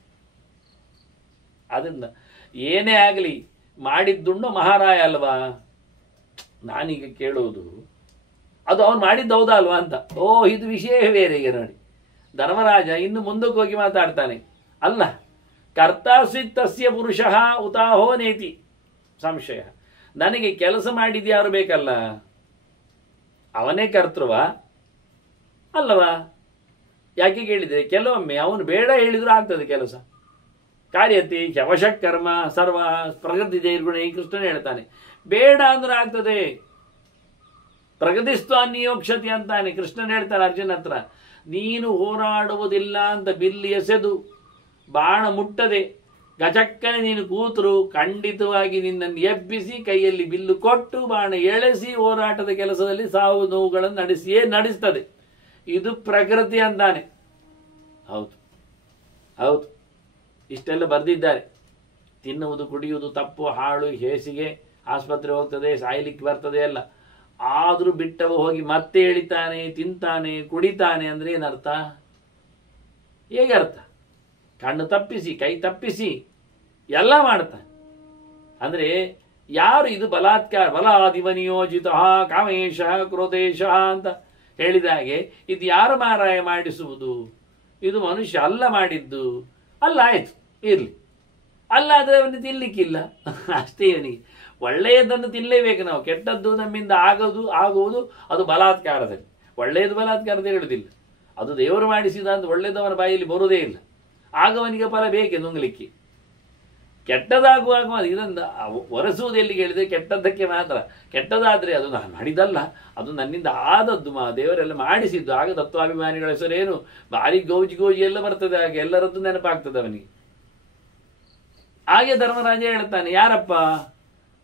ಅದರಿಂದ ಏನೇ ಆಗಲಿ ಮಾಡಿದ್ದುಂಡು ಮಹಾರಾಯ ಅಲ್ವಾ? ನಾನೀಗ ಕೇಳುವುದು, ಅದು ಅವನು ಮಾಡಿದ್ದು ಹೌದಾ ಅಲ್ವಾ ಅಂತ. ಇದು ವಿಷಯ ಬೇರೆ. ಈಗ ನೋಡಿ, ಧರ್ಮರಾಜ ಇನ್ನು ಮುಂದಕ್ಕೆ ಹೋಗಿ ಮಾತಾಡ್ತಾನೆ. ಅಲ್ಲ, ಕರ್ತಾಸ್ವಿತ್ ತಸ್ಯ ಪುರುಷಃ ಉತಾಹೋ ನೇತಿ ಸಂಶಯ. ನನಗೆ ಕೆಲಸ ಮಾಡಿದ್ಯಾರು ಬೇಕಲ್ಲ, ಅವನೇ ಕರ್ತೃವ ಅಲ್ಲವಾ? ಯಾಕೆ ಕೇಳಿದರೆ, ಕೆಲವೊಮ್ಮೆ ಅವನು ಬೇಡ ಹೇಳಿದ್ರು ಆಗ್ತದೆ ಕೆಲಸ. ಕಾರ್ಯತಿ ಶವಶಃ ಕರ್ಮ ಸರ್ವ ಪ್ರಗತಿ ಜೈರ್ಗುಣ, ಈ ಕೃಷ್ಣನ್ ಹೇಳ್ತಾನೆ. ಬೇಡ ಅಂದ್ರೆ ಆಗ್ತದೆ. ಪ್ರಗತಿಸ್ತು ಅನ್ಯೋಕ್ಷತಿ ಅಂತಾನೆ ಕೃಷ್ಣನ್ ಹೇಳ್ತಾನೆ ಅರ್ಜುನ ಹತ್ರ. ನೀನು ಹೋರಾಡುವುದಿಲ್ಲ ಅಂತ ಬಿಲ್ಲು ಎಸೆದು ಬಾಣ ಮುಟ್ಟದೆ ಗಜಕ್ಕನೆ ನೀನು ಕೂತರು ಖಂಡಿತವಾಗಿ ನಿನ್ನನ್ನು ಎಬ್ಬಿಸಿ ಕೈಯಲ್ಲಿ ಬಿಲ್ಲು ಕೊಟ್ಟು ಬಾಣ ಎಳೆಸಿ ಹೋರಾಟದ ಕೆಲಸದಲ್ಲಿ ಸಾವು ನೋವುಗಳನ್ನು ನಡೆಸ್ತದೆ. ಇದು ಪ್ರಕೃತಿ ಅಂತಾನೆ. ಹೌದು ಹೌದು, ಇಷ್ಟೆಲ್ಲ ಬರೆದಿದ್ದಾರೆ. ತಿನ್ನುವುದು ಕುಡಿಯುವುದು ತಪ್ಪು, ಹಾಳು, ಹೇಸಿಗೆ, ಆಸ್ಪತ್ರೆ ಹೋಗ್ತದೆ, ಸಾಯ್ಲಿಕ್ಕೆ ಬರ್ತದೆ ಎಲ್ಲ. ಆದರೂ ಬಿಟ್ಟವ ಹೋಗಿ ಮತ್ತೆ ಎಳಿತಾನೆ, ತಿಂತಾನೆ, ಕುಡಿತಾನೆ ಅಂದರೆ ಏನರ್ಥ? ಹೇಗೆ ಅರ್ಥ? ಕಣ್ಣು ತಪ್ಪಿಸಿ, ಕೈ ತಪ್ಪಿಸಿ ಎಲ್ಲ ಮಾಡ್ತಾನೆ. ಅಂದರೆ ಯಾರು ಇದು ಬಲಾತ್ಕಾರ, ಬಲಾದಿವ ನಿಯೋಜಿತ ಕಾಮೇಶ ಕ್ರೋಧೇಶ ಅಂತ ಹೇಳಿದ ಹಾಗೆ ಇದು ಯಾರು ಮಾರಾಯ ಮಾಡಿಸುವುದು? ಇದು ಮನುಷ್ಯ ಅಲ್ಲ ಮಾಡಿದ್ದು. ಅಲ್ಲ, ಆಯ್ತು, ಇರಲಿ. ಅಲ್ಲ ಆದರೆ ಅವನು ತಿನ್ಲಿಕ್ಕಿಲ್ಲ ಅಷ್ಟೇ. ಅವನಿಗೆ ಒಳ್ಳೆಯದನ್ನು ತಿನ್ನಲೇಬೇಕು ನಾವು. ಕೆಟ್ಟದ್ದು ನಮ್ಮಿಂದ ಆಗುವುದು ಅದು ಬಲಾತ್ಕಾರದಲ್ಲಿ. ಒಳ್ಳೆಯದು ಬಲಾತ್ಕಾರದಲ್ಲಿ ಹೇಳುವುದಿಲ್ಲ, ಅದು ದೇವರು ಮಾಡಿಸಿದ ಅಂತ ಒಳ್ಳೆಯದವನ ಬಾಯಲ್ಲಿ ಬರುವುದೇ ಇಲ್ಲ. ಆಗ ಅವನಿಗೆ ಫಲ ಬೇಕೆ ನುಂಗಲಿಕ್ಕೆ. ಕೆಟ್ಟದಾಗುವಾಗ ಇದನ್ನು ಒರೆಸುವುದು ಎಲ್ಲಿಗೆ ಹೇಳಿದೆ? ಕೆಟ್ಟದ್ದಕ್ಕೆ ಮಾತ್ರ. ಕೆಟ್ಟದಾದರೆ ಅದು ನಾನು ಮಾಡಿದಲ್ಲ, ಅದು ನನ್ನಿಂದ ಆದದ್ದು, ದೇವರೆಲ್ಲ ಮಾಡಿಸಿದ್ದು. ಆಗ ತತ್ವಾಭಿಮಾನಿಗಳ ಹೆಸರೇನು ಭಾರಿ ಗೌಜಿ ಎಲ್ಲ ಬರ್ತದೆ, ಆಗ ಎಲ್ಲರದ್ದು ನೆನಪಾಗ್ತದೆ ಅವನಿಗೆ. ಹಾಗೆ ಧರ್ಮರಾಜ ಹೇಳ್ತಾನೆ, ಯಾರಪ್ಪ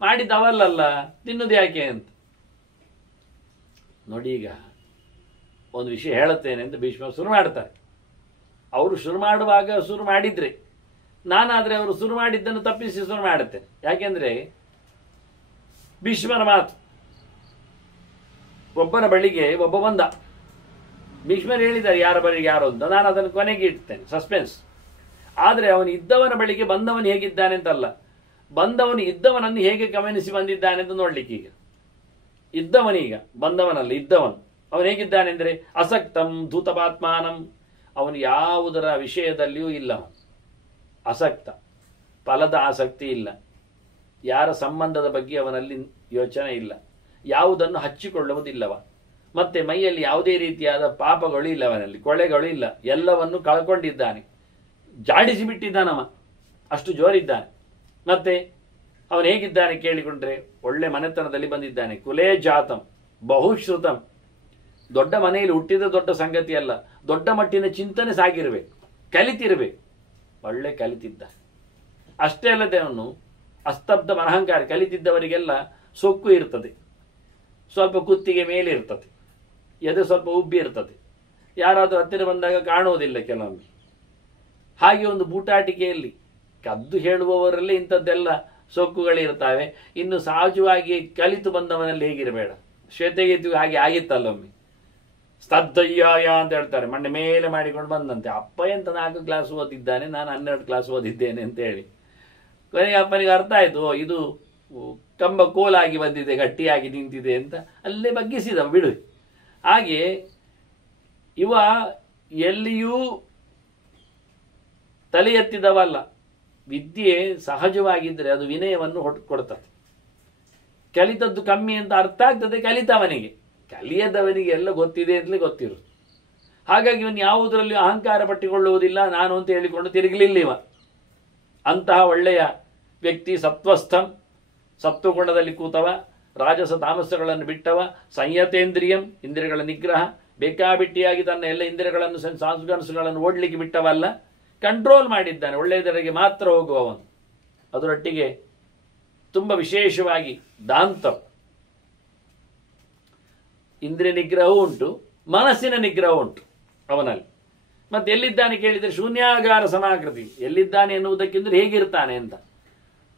ಮಾಡಿದ್ದವಲ್ಲಲ್ಲ, ತಿನ್ನುವುದು ಯಾಕೆ ಅಂತ. ನೋಡಿ, ಈಗ ಒಂದು ವಿಷಯ ಹೇಳುತ್ತೇನೆ ಅಂತ ಭೀಷ್ಮ ಶುರು ಮಾಡ್ತಾರೆ. ಅವರು ಶುರು ಮಾಡುವಾಗ ಶುರು ಮಾಡಿದ್ರೆ, ನಾನಾದರೆ ಅವರು ಶುರು ಮಾಡಿದ್ದನ್ನು ತಪ್ಪಿಸಿ ಶುರು ಮಾಡುತ್ತೇನೆ. ಯಾಕೆಂದ್ರೆ ಭೀಷ್ಮನ ಮಾತು, ಒಬ್ಬನ ಬಳಿಗೆ ಒಬ್ಬ ಬಂದ. ಭೀಷ್ಮರು ಹೇಳಿದ್ದಾರೆ ಯಾರ ಬಳಿಗೆ ಯಾರು ಅಂತ, ನಾನು ಅದನ್ನು ಕೊನೆಗೆ ಇಡ್ತೇನೆ, ಸಸ್ಪೆನ್ಸ್. ಆದರೆ ಅವನು ಇದ್ದವನ ಬಳಿಗೆ ಬಂದವನು ಹೇಗಿದ್ದಾನೆ ಅಂತಲ್ಲ, ಬಂದವನು ಇದ್ದವನನ್ನು ಹೇಗೆ ಗಮನಿಸಿ ಬಂದಿದ್ದಾನೆ ಅಂತ ನೋಡ್ಲಿಕ್ಕೆ. ಈಗ ಇದ್ದವನೀಗ ಬಂದವನಲ್ಲ, ಇದ್ದವನು ಅವನು ಹೇಗಿದ್ದಾನೆ ಅಂದರೆ ಅಸಕ್ತಂ ಧೂತಪಾತ್ಮಾನಂ. ಅವನು ಯಾವುದರ ವಿಷಯದಲ್ಲಿಯೂ ಇಲ್ಲ, ಅಸಕ್ತ, ಫಲದ ಆಸಕ್ತಿ ಇಲ್ಲ, ಯಾರ ಸಂಬಂಧದ ಬಗ್ಗೆ ಅವನಲ್ಲಿ ಯೋಚನೆ ಇಲ್ಲ, ಯಾವುದನ್ನು ಹಚ್ಚಿಕೊಳ್ಳುವುದಿಲ್ಲವ, ಮತ್ತೆ ಮೈಯಲ್ಲಿ ಯಾವುದೇ ರೀತಿಯಾದ ಪಾಪಗಳು ಇಲ್ಲ, ಅವನಲ್ಲಿ ಕೊಳೆಗಳು ಇಲ್ಲ, ಎಲ್ಲವನ್ನು ಕಳ್ಕೊಂಡಿದ್ದಾನೆ, ಜಾಡಿಸಿ ಬಿಟ್ಟಿದ್ದಾನವ, ಅಷ್ಟು ಜೋರಿದ್ದಾನೆ. ಮತ್ತೆ ಅವನು ಹೇಗಿದ್ದಾನೆ ಕೇಳಿಕೊಂಡ್ರೆ ಒಳ್ಳೆ ಮನೆತನದಲ್ಲಿ ಬಂದಿದ್ದಾನೆ. ಕುಲೇ ಜಾತಂ ಬಹುಶ್ರುತಂ. ದೊಡ್ಡ ಮನೆಯಲ್ಲಿ ಹುಟ್ಟಿದ ದೊಡ್ಡ ಸಂಗತಿ ಅಲ್ಲ, ದೊಡ್ಡ ಮಟ್ಟಿನ ಚಿಂತನೆ ಸಾಗಿರಬೇಕು, ಕಲಿತಿರಬೇಕು. ಒಳ್ಳೆ ಕಲಿತಿದ್ದ. ಅಷ್ಟೇ ಅಲ್ಲದೆ ಅವನು ಅಸ್ತಬ್ಧ ಮನಹಂಕಾರ. ಕಲಿತಿದ್ದವರಿಗೆಲ್ಲ ಸೊಕ್ಕು ಇರ್ತದೆ, ಸ್ವಲ್ಪ ಕುತ್ತಿಗೆ ಮೇಲೆ ಇರ್ತದೆ, ಎದೆ ಸ್ವಲ್ಪ ಉಬ್ಬಿ ಇರ್ತದೆ, ಯಾರಾದರೂ ಹತ್ತಿರ ಬಂದಾಗ ಕಾಣುವುದಿಲ್ಲ ಕೆಲವೊಮ್ಮೆ. ಹಾಗೆ ಒಂದು ಬೂಟಾಟಿಕೆಯಲ್ಲಿ ಕದ್ದು ಹೇಳುವವರಲ್ಲಿ ಇಂಥದ್ದೆಲ್ಲ ಸೊಕ್ಕುಗಳಿರ್ತಾವೆ. ಇನ್ನು ಸಹಜವಾಗಿ ಕಲಿತು ಬಂದವನಲ್ಲಿ ಹೇಗಿರಬೇಡ. ಶ್ವೇತಗೀತು ಹಾಗೆ ಆಗಿತ್ತಲ್ಲೊಮ್ಮೆ, ಸ್ತಬ್ಧಯ್ಯಾಯ ಅಂತ ಹೇಳ್ತಾರೆ, ಮಣ್ಣೆ ಮೇಲೆ ಮಾಡಿಕೊಂಡು ಬಂದಂತೆ. ಅಪ್ಪ ಎಂತ 4 ಕ್ಲಾಸ್ ಓದಿದ್ದಾನೆ, ನಾನು 12 ಕ್ಲಾಸ್ ಓದಿದ್ದೇನೆ ಅಂತ ಹೇಳಿ. ಕೊನೆಗೆ ಅಪ್ಪನಿಗೆ ಅರ್ಥ ಆಯ್ತು, ಇದು ಕಂಬ ಕೋಲಾಗಿ ಬಂದಿದೆ, ಗಟ್ಟಿಯಾಗಿ ನಿಂತಿದೆ ಅಂತ. ಅಲ್ಲೇ ಬಗ್ಗಿಸಿದ, ಬಿಡು. ಹಾಗೆ ಇವ ಎಲ್ಲಿಯೂ ತಲೆ ಎತ್ತಿದವಲ್ಲ. ವಿದ್ಯೆ ಸಹಜವಾಗಿದ್ದರೆ ಅದು ವಿನಯವನ್ನು ಕೊಡ್ತದೆ. ಕಲಿತದ್ದು ಕಮ್ಮಿ ಅಂತ ಅರ್ಥ ಆಗ್ತದೆ ಕಲಿತವನಿಗೆ, ಕಲಿಯದವನಿಗೆ ಎಲ್ಲ ಗೊತ್ತಿದೆ ಅಂತಲೇ ಗೊತ್ತಿರು. ಹಾಗಾಗಿ ಇವನು ಯಾವುದರಲ್ಲಿ ಅಹಂಕಾರ ಪಟ್ಟಿಕೊಳ್ಳುವುದಿಲ್ಲ, ನಾನು ಅಂತ ಹೇಳಿಕೊಂಡು ತಿರುಗಲಿಲ್ಲಿವ. ಅಂತಹ ಒಳ್ಳೆಯ ವ್ಯಕ್ತಿ, ಸತ್ವಸ್ಥಂ, ಸತ್ವಗುಣದಲ್ಲಿ ಕೂತವ, ರಾಜಸ ತಾಮಸಗಳನ್ನು ಬಿಟ್ಟವ, ಸಂಯತೇಂದ್ರಿಯಂ, ಇಂದ್ರಿಯಗಳ ನಿಗ್ರಹ, ಬೇಕಾಬಿಟ್ಟಿಯಾಗಿ ತನ್ನ ಎಲ್ಲ ಇಂದ್ರಿಯಗಳನ್ನು ಸಾಂಸ್ಕನಸುಗಳನ್ನು ಓಡ್ಲಿಕ್ಕೆ ಬಿಟ್ಟವಲ್ಲ, ಕಂಟ್ರೋಲ್ ಮಾಡಿದ್ದಾನೆ. ಒಳ್ಳೆಯದರಿಗೆ ಮಾತ್ರ ಹೋಗುವವನು. ಅದರೊಟ್ಟಿಗೆ ತುಂಬ ವಿಶೇಷವಾಗಿ ದಾಂತ, ಇಂದ್ರಿಯ ನಿಗ್ರಹವೂ ಉಂಟು, ಮನಸ್ಸಿನ ನಿಗ್ರಹ ಉಂಟು ಅವನಲ್ಲಿ. ಮತ್ತೆ ಎಲ್ಲಿದ್ದಾನೆ ಕೇಳಿದರೆ ಶೂನ್ಯಾಗಾರ ಸಮಾಕೃತಿ. ಎಲ್ಲಿದ್ದಾನೆ ಎನ್ನುವುದಕ್ಕಿಂತ ಹೇಗಿರ್ತಾನೆ ಅಂತ.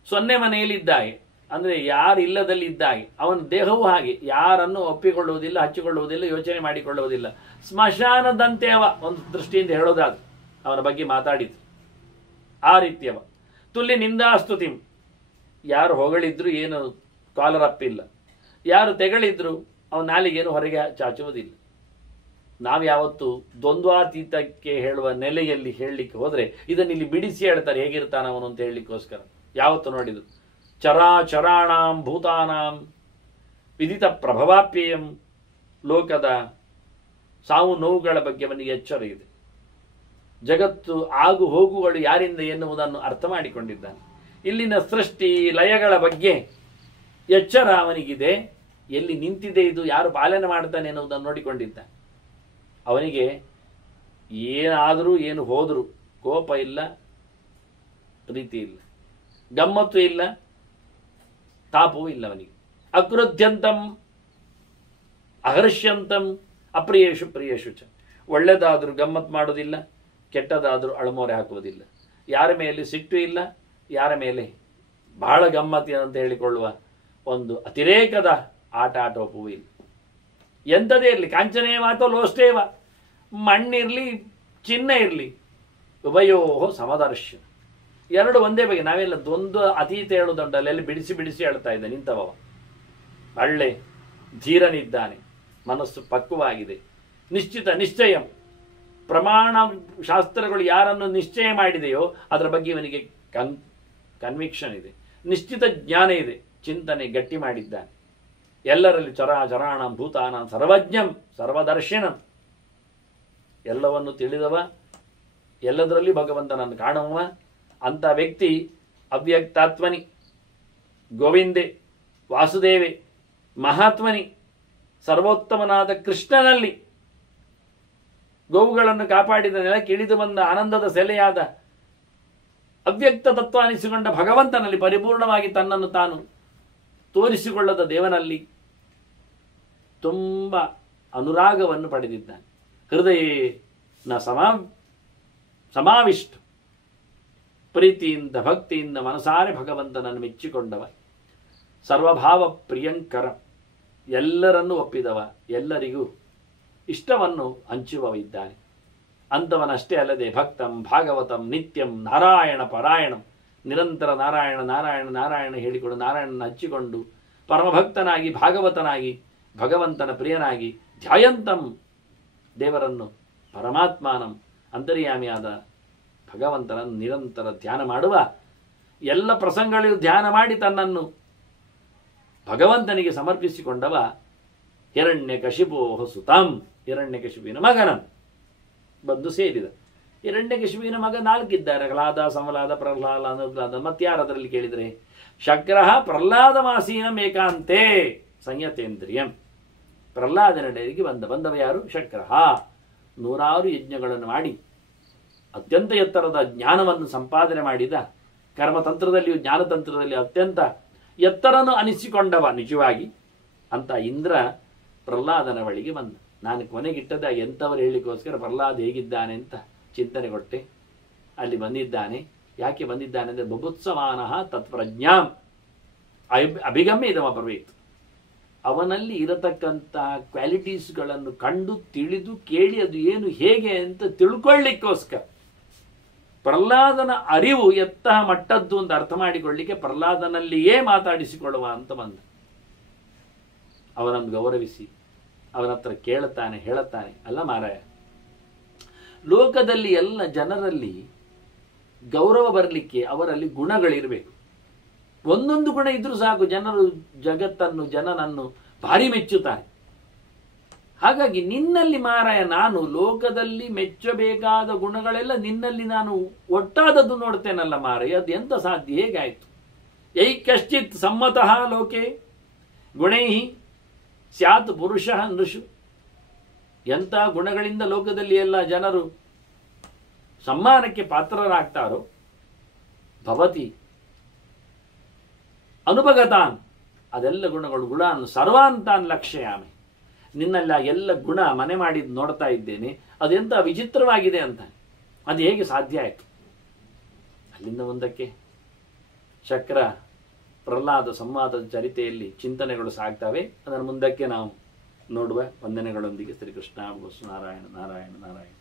0 ಮನೆಯಲ್ಲಿದ್ದಾಗೆ, ಅಂದರೆ ಯಾರು ಇಲ್ಲದಲ್ಲಿ ಇದ್ದಾಗೆ. ಅವನ ದೇಹವೂ ಹಾಗೆ, ಯಾರನ್ನು ಒಪ್ಪಿಕೊಳ್ಳುವುದಿಲ್ಲ, ಹಚ್ಚಿಕೊಳ್ಳುವುದಿಲ್ಲ, ಯೋಚನೆ ಮಾಡಿಕೊಳ್ಳುವುದಿಲ್ಲ. ಸ್ಮಶಾನದಂತೆ ಅವ, ಒಂದು ದೃಷ್ಟಿಯಿಂದ ಹೇಳೋದಾದ್ರೆ ಅವನ ಬಗ್ಗೆ ಮಾತಾಡಿತು. ಆ ರೀತಿಯವ. ತುಲ್ಯ ನಿಂದಾಸ್ತುತಿಂ. ಯಾರು ಹೊಗಳಿದ್ರು ಏನು ಕಾಲರಪ್ಪಿಲ್ಲ, ಯಾರು ತೆಗಳಿದ್ರು ಅವನ ನಾಲಿಗೇನು ಹೊರಗೆ ಚಾಚುವುದಿಲ್ಲ. ನಾವು ಯಾವತ್ತು ದ್ವಂದ್ವಾತೀತಕ್ಕೆ ಹೇಳುವ ನೆಲೆಯಲ್ಲಿ ಹೇಳಲಿಕ್ಕೆ ಹೋದರೆ ಇದನ್ನು ಇಲ್ಲಿ ಬಿಡಿಸಿ ಹೇಳ್ತಾರೆ ಹೇಗಿರ್ತಾನವನು ಅಂತ ಹೇಳಲಿಕ್ಕೋಸ್ಕರ. ಯಾವತ್ತು ನೋಡಿದ್ರು ಚರಾಚರಾಣಾಂ ಭೂತಾನಾಂ ವಿದಿತ ಪ್ರಭವಾಪ್ಯಯಂ. ಲೋಕದ ಸಾವು ನೋವುಗಳ ಬಗ್ಗೆ ಅವನಿಗೆ ಎಚ್ಚರ ಇದೆ. ಜಗತ್ತು ಆಗು ಹೋಗುಗಳು ಯಾರಿಂದ ಎನ್ನುವುದನ್ನು ಅರ್ಥ ಮಾಡಿಕೊಂಡಿದ್ದಾನೆ. ಇಲ್ಲಿನ ಸೃಷ್ಟಿ ಲಯಗಳ ಬಗ್ಗೆ ಎಚ್ಚರ ಅವನಿಗಿದೆ. ಎಲ್ಲಿ ನಿಂತಿದೆ ಇದು, ಯಾರು ಪಾಲನೆ ಮಾಡ್ತಾನೆ ಎನ್ನುವುದನ್ನು ನೋಡಿಕೊಂಡಿದ್ದಾನೆ. ಅವನಿಗೆ ಏನಾದರೂ ಏನು ಹೋದರೂ ಕೋಪ ಇಲ್ಲ, ಪ್ರೀತಿ ಇಲ್ಲ, ಗಮ್ಮತ್ತು ಇಲ್ಲ, ತಾಪವೂ ಇಲ್ಲ ಅವನಿಗೆ. ಅಕೃತ್ಯಂತಂ ಅಹರ್ಷ್ಯಂತಂ ಅಪ್ರಿಯೇಶು ಪ್ರಿಯೇಶು ಚ. ಒಳ್ಳೆದಾದರೂ ಗಮ್ಮತ್ ಮಾಡೋದಿಲ್ಲ, ಕೆಟ್ಟದಾದರೂ ಅಳಮೋರೆ ಹಾಕುವುದಿಲ್ಲ. ಯಾರ ಮೇಲೆ ಸಿಟ್ಟು ಇಲ್ಲ, ಯಾರ ಮೇಲೆ ಬಹಳ ಗಮ್ಮತಿ ಅಂತ ಹೇಳಿಕೊಳ್ಳುವ ಒಂದು ಅತಿರೇಕದ ಆಟೋಪವೂ ಇಲ್ಲ. ಎಂಥದೇ ಇರಲಿ, ಕಾಂಚನೇವ ಅಥವಾ ಲೋಷ್ಟೇವ, ಮಣ್ಣಿರಲಿ ಚಿನ್ನ ಇರಲಿ, ಉಭಯೋ ಸಮದರ್ಶನ, ಎರಡು ಒಂದೇ ಬಗೆ. ನಾವೆಲ್ಲ ದ್ವಂದ್ವ ಅತೀತ ಹೇಳುವುದುಂಟಲ್ಲ, ಎಲ್ಲಿ ಬಿಡಿಸಿ ಬಿಡಿಸಿ ಹೇಳ್ತಾ ಇದ್ದ ನಿಂತವ. ಒಳ್ಳೆ ಧೀರನಿದ್ದಾನೆ, ಮನಸ್ಸು ಪಕ್ವವಾಗಿದೆ, ನಿಶ್ಚಿತ ನಿಶ್ಚಯ. ಪ್ರಮಾಣ ಶಾಸ್ತ್ರಗಳು ಯಾರನ್ನು ನಿಶ್ಚಯ ಮಾಡಿದೆಯೋ ಅದರ ಬಗ್ಗೆ ಇವನಿಗೆ ಕನ್ವಿಕ್ಷನ್ ಇದೆ, ನಿಶ್ಚಿತ ಜ್ಞಾನ ಇದೆ, ಚಿಂತನೆ ಗಟ್ಟಿ ಮಾಡಿದ್ದಾನೆ. ಎಲ್ಲರಲ್ಲಿ ಚರಾಚರಾಣಂ ಭೂತಾನಾಂ ಸರ್ವಜ್ಞಂ ಸರ್ವದರ್ಶನಂ, ಎಲ್ಲವನ್ನು ತಿಳಿದವ, ಎಲ್ಲದರಲ್ಲಿ ಭಗವಂತನನ್ನು ಕಾಣುವ ಅಂಥ ವ್ಯಕ್ತಿ ಅವ್ಯಕ್ತಾತ್ಮನಿ, ಗೋವಿಂದೆ, ವಾಸುದೇವೆ, ಮಹಾತ್ಮನಿ, ಸರ್ವೋತ್ತಮನಾದ ಕೃಷ್ಣನಲ್ಲಿ, ಗೋವುಗಳನ್ನು ಕಾಪಾಡಿದ ನೆಲಕ್ಕೆ ಇಳಿದು ಬಂದ ಆನಂದದ ಸೆಲೆಯಾದ ಅವ್ಯಕ್ತ ತತ್ವ ಅನಿಸಿಕೊಂಡ ಭಗವಂತನಲ್ಲಿ ಪರಿಪೂರ್ಣವಾಗಿ ತನ್ನನ್ನು ತಾನು ತೋರಿಸಿಕೊಳ್ಳದ ದೇವನಲ್ಲಿ ತುಂಬ ಅನುರಾಗವನ್ನು ಪಡೆದಿದ್ದಾನೆ. ಹೃದಯೇನ ಸಮಾವಿಷ್ಟ, ಪ್ರೀತಿಯಿಂದ ಭಕ್ತಿಯಿಂದ ಮನಸಾರೆ ಭಗವಂತನನ್ನು ಮೆಚ್ಚಿಕೊಂಡವ, ಸರ್ವಭಾವ ಪ್ರಿಯಂಕರ, ಎಲ್ಲರನ್ನೂ ಒಪ್ಪಿದವ, ಎಲ್ಲರಿಗೂ ಇಷ್ಟವನ್ನು ಹಂಚುವ ಇದ್ದಾನೆ. ಅಂಥವನಷ್ಟೇ ಅಲ್ಲದೆ ಭಕ್ತಂ ಭಾಗವತಂ ನಿತ್ಯಂ ನಾರಾಯಣ ಪರಾಯಣಂ, ನಿರಂತರ ನಾರಾಯಣ ನಾರಾಯಣ ನಾರಾಯಣ ಹೇಳಿಕೊಂಡು ನಾರಾಯಣನ ಹಚ್ಚಿಕೊಂಡು ಪರಮಭಕ್ತನಾಗಿ ಭಾಗವತನಾಗಿ ಭಗವಂತನ ಪ್ರಿಯನಾಗಿ ಧ್ಯಾಯಂತಂ, ದೇವರನ್ನು ಪರಮಾತ್ಮಾನಂ ಅಂತರ್ಯಾಮಿಯಾದ ಭಗವಂತನನ್ನು ನಿರಂತರ ಧ್ಯಾನ ಮಾಡುವ, ಎಲ್ಲ ಪ್ರಸಂಗಗಳಿಗೂ ಧ್ಯಾನ ಮಾಡಿ ತನ್ನನ್ನು ಭಗವಂತನಿಗೆ ಸಮರ್ಪಿಸಿಕೊಂಡವ ಹಿರಣ್ಯಕಶಿಪೋ ಸುತಾಂ, ಹಿರಣ್ಯಕಶಿಪುವಿನ ಮಗನನ್ನು ಬಂದು ಸೇರಿದ. ಹಿರಣ್ಯಕಶಿಪುವಿನ ಮಗ 4 ಇದ್ದಾರೆ, ಕ್ಲಾದ, ಸಮಲಾದ, ಪ್ರಹ್ಲಾದ, ಅನುಪ್ಲಾದ. ಮತ್ತಾರ ಅದರಲ್ಲಿ ಕೇಳಿದರೆ ಶಕ್ರಃ ಪ್ರಹ್ಲಾದಮಾಸೀನಂ ಏಕಾಂತೆ ಸಂಯತೇಂದ್ರಿಯಂ, ಪ್ರಹ್ಲಾದನೆಡೆಗೆ ಬಂದವ ಯಾರು? ಶಕ್ರಃ. 100 ಯಜ್ಞಗಳನ್ನು ಮಾಡಿ ಅತ್ಯಂತ ಎತ್ತರದ ಜ್ಞಾನವನ್ನು ಸಂಪಾದನೆ ಮಾಡಿದ, ಕರ್ಮತಂತ್ರದಲ್ಲಿಯೂ ಜ್ಞಾನತಂತ್ರದಲ್ಲಿ ಅತ್ಯಂತ ಎತ್ತರನು ಅನಿಸಿಕೊಂಡವ ನಿಜವಾಗಿ ಅಂತ ಇಂದ್ರ ಪ್ರಹ್ಲಾದನ ಬಳಿಗೆ ಬಂದ. ನಾನು ಕೊನೆಗಿಟ್ಟದ ಎಂಥವರು ಹೇಳಲಿಕ್ಕೋಸ್ಕರ ಪ್ರಹ್ಲಾದ ಹೇಗಿದ್ದಾನೆ ಅಂತ ಚಿಂತನೆ ಕೊಟ್ಟೆ. ಅಲ್ಲಿ ಬಂದಿದ್ದಾನೆ. ಯಾಕೆ ಬಂದಿದ್ದಾನೆ ಅಂದರೆ ಬುಭುತ್ಸಮಾನಃ ತತ್ಪ್ರಜ್ಞಾಂ ಅಭಿಗಮ್ಯ ಇದಮ ಬ್ರವೀತ್, ಅವನಲ್ಲಿ ಇರತಕ್ಕಂಥ ಕ್ವಾಲಿಟೀಸ್ಗಳನ್ನು ಕಂಡು ತಿಳಿದು ಕೇಳಿ ಅದು ಏನು ಹೇಗೆ ಅಂತ ತಿಳ್ಕೊಳ್ಳಿಕ್ಕೋಸ್ಕರ, ಪ್ರಹ್ಲಾದನ ಅರಿವು ಎತ್ತ ಮಟ್ಟದ್ದು ಅಂತ ಅರ್ಥ ಮಾಡಿಕೊಳ್ಳಿಕ್ಕೆ ಪ್ರಹ್ಲಾದನಲ್ಲಿಯೇ ಮಾತಾಡಿಸಿಕೊಳ್ಳುವ ಅಂತ ಬಂದ. ಅವನನ್ನು ಗೌರವಿಸಿ ಅವನ ಹತ್ರ ಕೇಳುತ್ತಾನೆ, ಹೇಳುತ್ತಾನೆ, ಅಲ್ಲ ಮಾರಾಯ, ಲೋಕದಲ್ಲಿ ಎಲ್ಲ ಜನರಲ್ಲಿ ಗೌರವ ಬರಲಿಕ್ಕೆ ಅವರಲ್ಲಿ ಗುಣಗಳಿರಬೇಕು. ಒಂದೊಂದು ಗುಣ ಇದ್ರೂ ಸಾಕು, ಜನರು ಜಗತ್ತನ್ನು ಜನನನ್ನು ಭಾರಿ ಮೆಚ್ಚುತ್ತಾರೆ. ಹಾಗಾಗಿ ನಿನ್ನಲ್ಲಿ ಮಾರಾಯ ನಾನು ಲೋಕದಲ್ಲಿ ಮೆಚ್ಚಬೇಕಾದ ಗುಣಗಳೆಲ್ಲ ನಿನ್ನಲ್ಲಿ ನಾನು ಒಟ್ಟಾದದ್ದು ನೋಡ್ತೇನಲ್ಲ ಮಾರಾಯ, ಅದು ಎಂತ ಸಾಧ್ಯ, ಹೇಗಾಯ್ತು? ಯೈ ಕಶ್ಚಿತ್ ಸಮ್ಮತಃ ಲೋಕೆ ಗುಣೈ ಸ್ಯಾತ್ ಪುರುಷ ನೃಷು, ಎಂಥ ಗುಣಗಳಿಂದ ಲೋಕದಲ್ಲಿ ಎಲ್ಲ ಜನರು ಸಮ್ಮಾನಕ್ಕೆ ಪಾತ್ರರಾಗ್ತಾರೋ ಭವತಿ ಅನುಭಗತಾನ್, ಅದೆಲ್ಲ ಗುಣಗಳು ಗುಣಾನ್ ಸರ್ವಾಂತಾನ್ ಲಕ್ಷ್ಯಾಮಿ, ನಿನ್ನೆಲ್ಲ ಎಲ್ಲ ಗುಣ ಮನೆ ಮಾಡಿದ್ದು ನೋಡ್ತಾ ಇದ್ದೇನೆ, ಅದೆಂತ ವಿಚಿತ್ರವಾಗಿದೆ ಅಂತ. ಅದು ಹೇಗೆ ಸಾಧ್ಯ ಆಯಿತು? ಅಲ್ಲಿಂದ ಮುಂದಕ್ಕೆ ಶಕ್ರ ಪ್ರಹ್ಲಾದ ಸಂವಾದದ ಚರಿತೆಯಲ್ಲಿ ಚಿಂತನೆಗಳು ಸಾಗ್ತವೆ. ಅದನ್ನು ಮುಂದಕ್ಕೆ ನಾವು ನೋಡುವ. ವಂದನೆಗಳೊಂದಿಗೆ ಶ್ರೀಕೃಷ್ಣ ನಾರಾಯಣ ನಾರಾಯಣ ನಾರಾಯಣ.